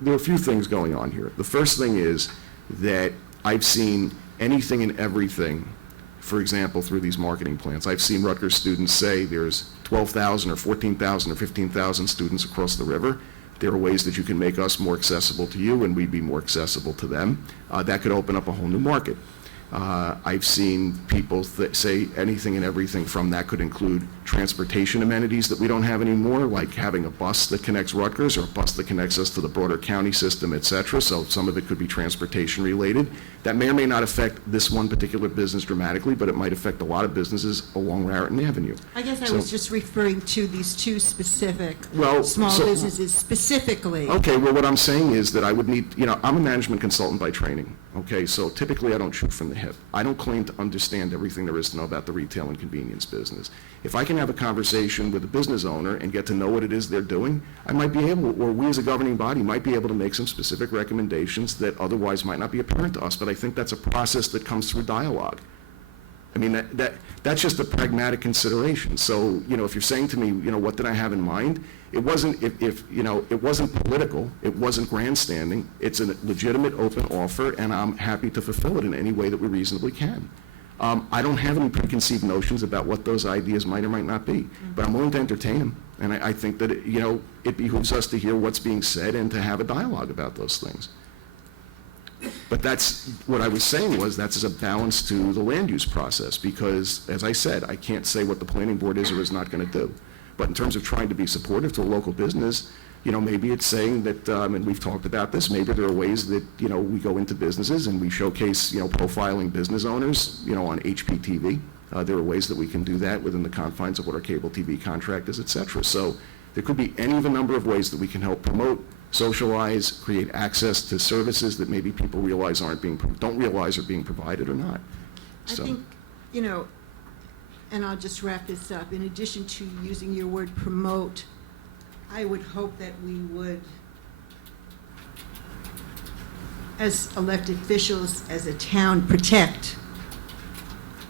there are a few things going on here. The first thing is that I've seen anything and everything, for example, through these marketing plans. I've seen Rutgers students say there's 12,000 or 14,000 or 15,000 students across the river. There are ways that you can make us more accessible to you and we'd be more accessible to them. That could open up a whole new market. I've seen people say anything and everything from that could include transportation amenities that we don't have anymore, like having a bus that connects Rutgers or a bus that connects us to the broader county system, et cetera. So some of it could be transportation related. That may or may not affect this one particular business dramatically, but it might affect a lot of businesses along Raritan Avenue. I guess I was just referring to these two specific small so- businesses specifically. Okay, well, what I'm saying is that I would need, I'm a management consultant by training, okay? So typically I don't shoot from the hip. I don't claim to understand everything there is to know about the retail and convenience business. If I can have a conversation with a business owner and get to know what it is they're doing, I might be able, or we as a governing body might be able to make some specific recommendations that otherwise might not be apparent to us, but I think that's a process that comes through dialogue. I mean, that's just a pragmatic consideration. So, if you're saying to me, what did I have in mind? It wasn't, it wasn't political, it wasn't grandstanding, it's a legitimate open offer, and I'm happy to fulfill it in any way that we reasonably can. I don't have any preconceived notions about what those ideas might or might not be, but I'm willing to entertain them. And I think that, it behooves us to hear what's being said and to have a dialogue about those things. But that's, what I was saying was, that's as a balance to the land use process, because, as I said, I can't say what the planning board is or is not going to do. But in terms of trying to be supportive to a local business, maybe it's saying that, and we've talked about this, maybe there are ways that, we go into businesses and we showcase, profiling business owners, on HPTV. There are ways that we can do that within the confines of what our cable TV contract is, et cetera. So there could be any of a number of ways that we can help promote, socialize, create access to services that maybe people don't realize are being provided or not. I think, and I'll just wrap this up, in addition to using your word promote, I would hope that we would, as elected officials, as a town, protect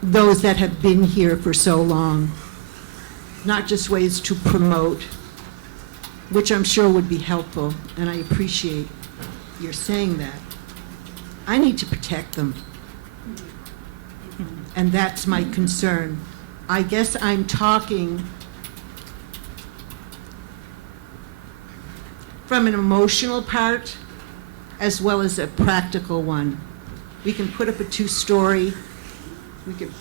those that have been here for so long, not just ways to promote, which I'm sure would be helpful, and I appreciate your saying that. I need to protect them, and that's my concern. I guess I'm talking from an emotional part as well as a practical one. We can put up a two-story, we can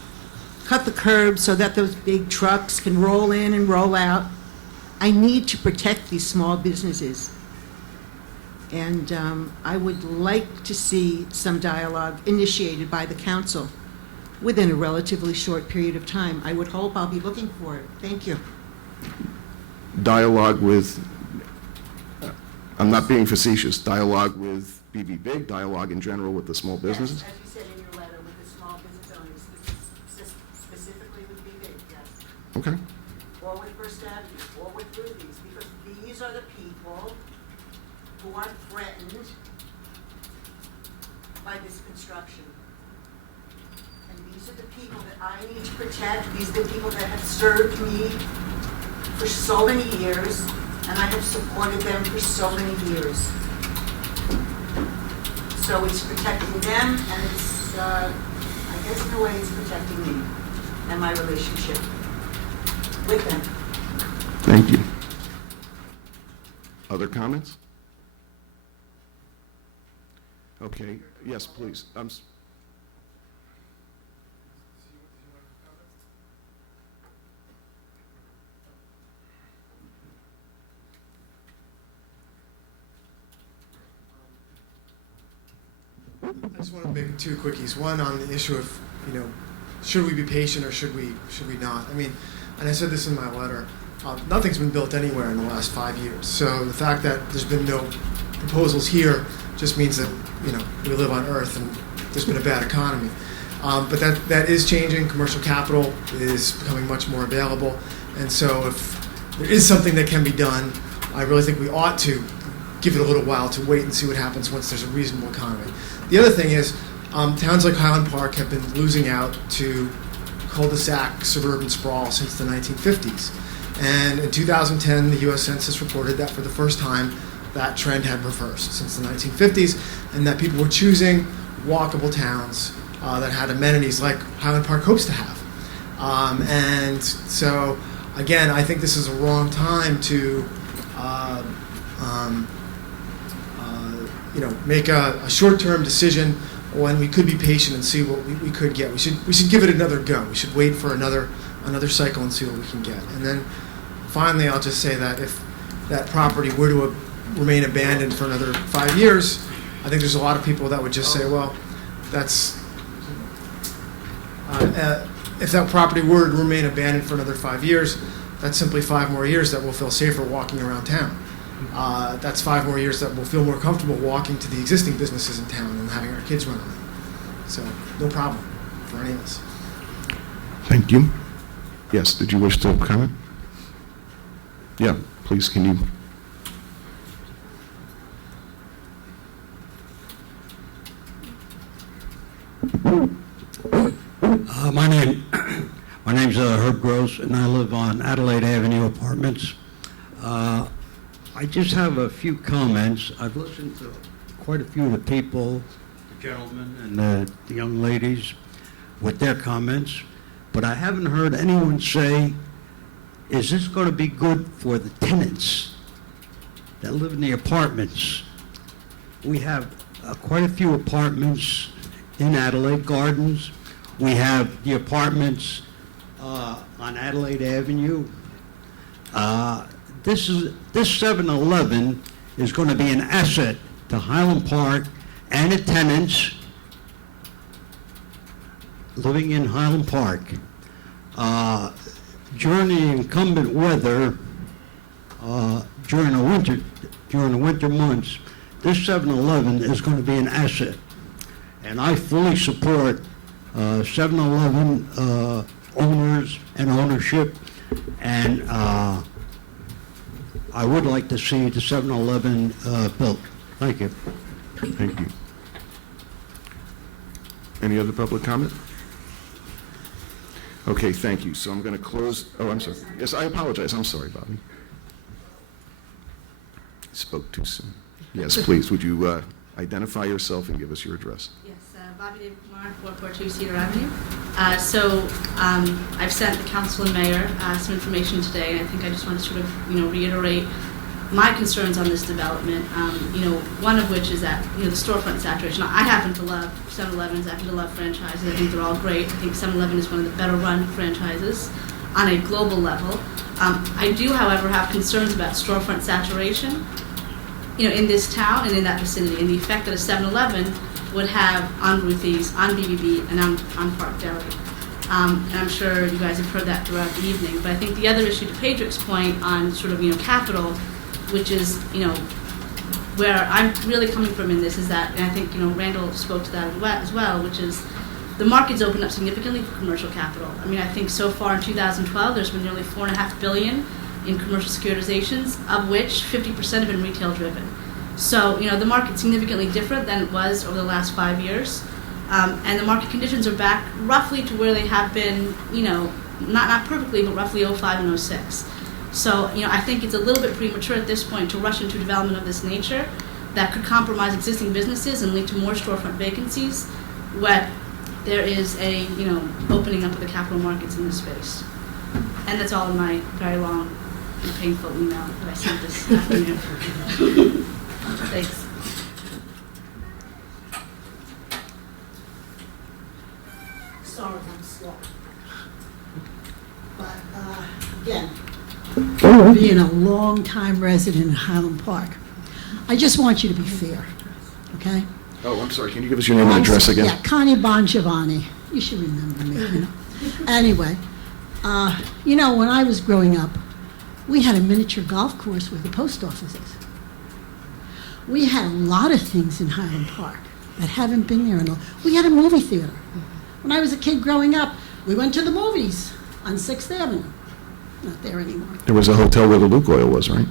cut the curb so that those big trucks can roll in and roll out. I need to protect these small businesses. And I would like to see some dialogue initiated by the council within a relatively short period of time. I would hope I'll be looking for it. Thank you. Dialogue with, I'm not being facetious, dialogue with BB Big, dialogue in general with the small businesses? Yes, as you said in your letter, with the small business owners, specifically with BB, yes. Okay. Or with First Avenue, or with Ruby's, because these are the people who are threatened by this construction. And these are the people that I need to protect. These are the people that have served me for so many years, and I have supported them for so many years. So it's protecting them, and it's, I guess in a way, it's protecting me and my relationship with them. Thank you. Other comments? Okay, yes, please. I just want to make two quickies. One on the issue of, should we be patient or should we not? I mean, and I said this in my letter, nothing's been built anywhere in the last 5 years. So the fact that there's been no proposals here just means that, we live on Earth and there's been a bad economy. But that is changing. Commercial capital is becoming much more available. And so if there is something that can be done, I really think we ought to give it a little while to wait and see what happens once there's a reasonable economy. The other thing is, towns like Highland Park have been losing out to cul-de-sac suburban sprawl since the 1950s. And in 2010, the U.S. Census reported that for the first time, that trend had reversed since the 1950s, and that people were choosing walkable towns that had amenities like Highland Park hopes to have. And so, again, I think this is a wrong time to make a short-term decision when we could be patient and see what we could get. We should give it another go. We should wait for another cycle and see what we can get. And then finally, I'll just say that if that property were to remain abandoned for another 5 years, I think there's a lot of people that would just say, well, that's if that property were to remain abandoned for another 5 years, that's simply 5 more years that we'll feel safer walking around town. That's 5 more years that we'll feel more comfortable walking to the existing businesses in town and having our kids run around. So no problem for any of us. Thank you. Yes, did you wish to comment? Yeah, please, can you? My name's Herb Gross, and I live on Adelaide Avenue Apartments. I just have a few comments. I've listened to quite a few of the people, the gentlemen and the young ladies, with their comments, but I haven't heard anyone say, is this going to be good for the tenants that live in the apartments? We have quite a few apartments in Adelaide Gardens. We have the apartments on Adelaide Avenue. This 7-Eleven is going to be an asset to Highland Park and the tenants living in Highland Park. During the inclement weather, during the winter months, this 7-Eleven is going to be an asset. And I fully support 7-Eleven owners and ownership, and I would like to see the 7-Eleven built. Thank you. Thank you. Any other public comment? Okay, thank you. So I'm going to close. Oh, I'm sorry. Yes, I apologize. I'm sorry, Bobby. Spoke too soon. Yes, please. Would you identify yourself and give us your address? Yes, Bobby DeMar, 442 Cedar Avenue. I've sent the council and mayor some information today, and I think I just want to sort of, reiterate my concerns on this development. One of which is that, the storefront saturation. I happen to love 7-Elevens. I happen to love franchises. I think they're all great. I think 7-Eleven is one of the better run franchises on a global level. I do, however, have concerns about storefront saturation, in this town and in that vicinity, and the effect that a 7-Eleven would have on-route fees on BBB and on Park Deli. And I'm sure you guys have heard that throughout the evening. But I think the other issue, to Pedrick's point on sort of, capital, which is, where I'm really coming from in this is that, and I think, Randall spoke to that as well, which is the market's opened up significantly for commercial capital. I mean, I think so far in 2012, there's been nearly $4.5 billion in commercial securitizations, of which 50% have been retail driven. So, the market's significantly different than it was over the last 5 years. And the market conditions are back roughly to where they have been, not perfectly, but roughly 05 and 06. So, I think it's a little bit premature at this point to rush into development of this nature that could compromise existing businesses and lead to more storefront vacancies when there is a, opening up of the capital markets in this space. And that's all in my very long and painful email that I sent this afternoon. Thanks. Sorry, I'm slow. But, again, being a long-time resident in Highland Park, I just want you to be fair, okay? Oh, I'm sorry. Can you give us your name and address again? Yeah, Connie Bongiovanni. You should remember me, Anyway, when I was growing up, we had a miniature golf course where the post office is. We had a lot of things in Highland Park that haven't been there in a... We had a movie theater. When I was a kid growing up, we went to the movies on 6th Avenue. Not there anymore. There was a hotel where the Luke Oil was, right?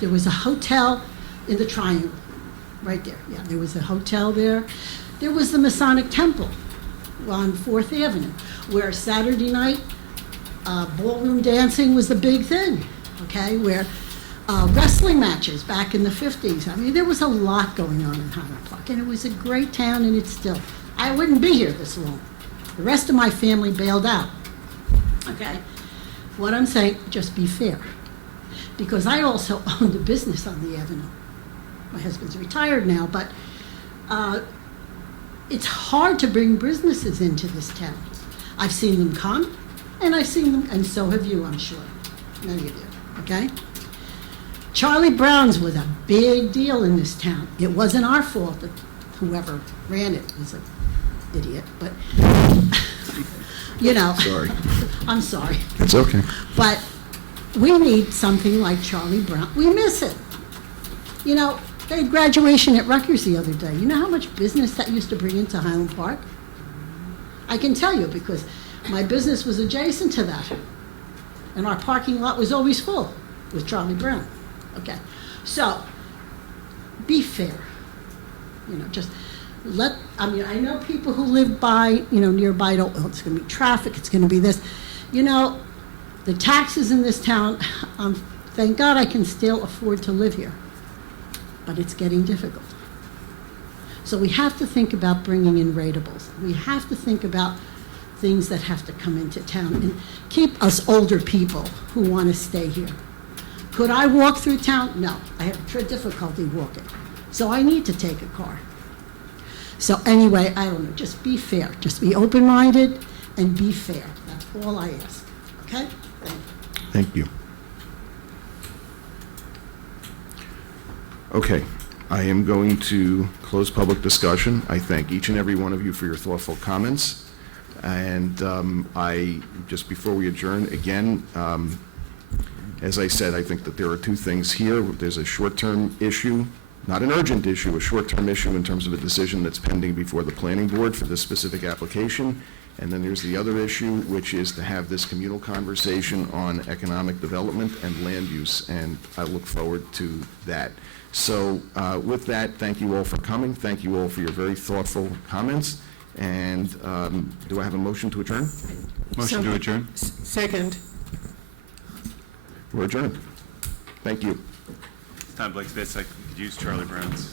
There was a hotel in the Triangle, right there. Yeah, there was a hotel there. There was the Masonic Temple on 4th Avenue, where Saturday night ballroom dancing was the big thing, okay, where wrestling matches back in the 50s. I mean, there was a lot going on in Highland Park, and it was a great town, and it's still. I wouldn't be here this long. The rest of my family bailed out, okay? What I'm saying, just be fair, because I also owned a business on the avenue. My husband's retired now, but it's hard to bring businesses into this town. I've seen them come, and I've seen them, and so have you, I'm sure. Many of you, okay? Charlie Brown's was a big deal in this town. It wasn't our fault that whoever ran it was an idiot, but, Sorry. I'm sorry. It's okay. But we need something like Charlie Brown. We miss it. They had graduation at Rutgers the other day. You know how much business that used to bring into Highland Park? I can tell you because my business was adjacent to that. And our parking lot was always full with Charlie Brown. Okay. So, be fair. Just I know people who live by, nearby, it's going to be traffic, it's going to be this. The taxes in this town, thank God I can still afford to live here. But it's getting difficult. So we have to think about bringing in rateables. We have to think about things that have to come into town and keep us older people who want to stay here. Could I walk through town? No, I have difficulty walking. So I need to take a car. So anyway, I don't know, just be fair. Just be open-minded and be fair. That's all I ask, okay? Thank you. Okay, I am going to close public discussion. I thank each and every one of you for your thoughtful comments. And just before we adjourn, again, as I said, I think that there are two things here. There's a short-term issue, not an urgent issue, a short-term issue in terms of a decision that's pending before the planning board for this specific application. And then there's the other issue, which is to have this communal conversation on economic development and land use, and I look forward to that. So with that, thank you all for coming. Thank you all for your very thoughtful comments. And do I have a motion to adjourn? Motion to adjourn. Second. We're adjourned. Thank you. Times like this, I could use Charlie Brown's.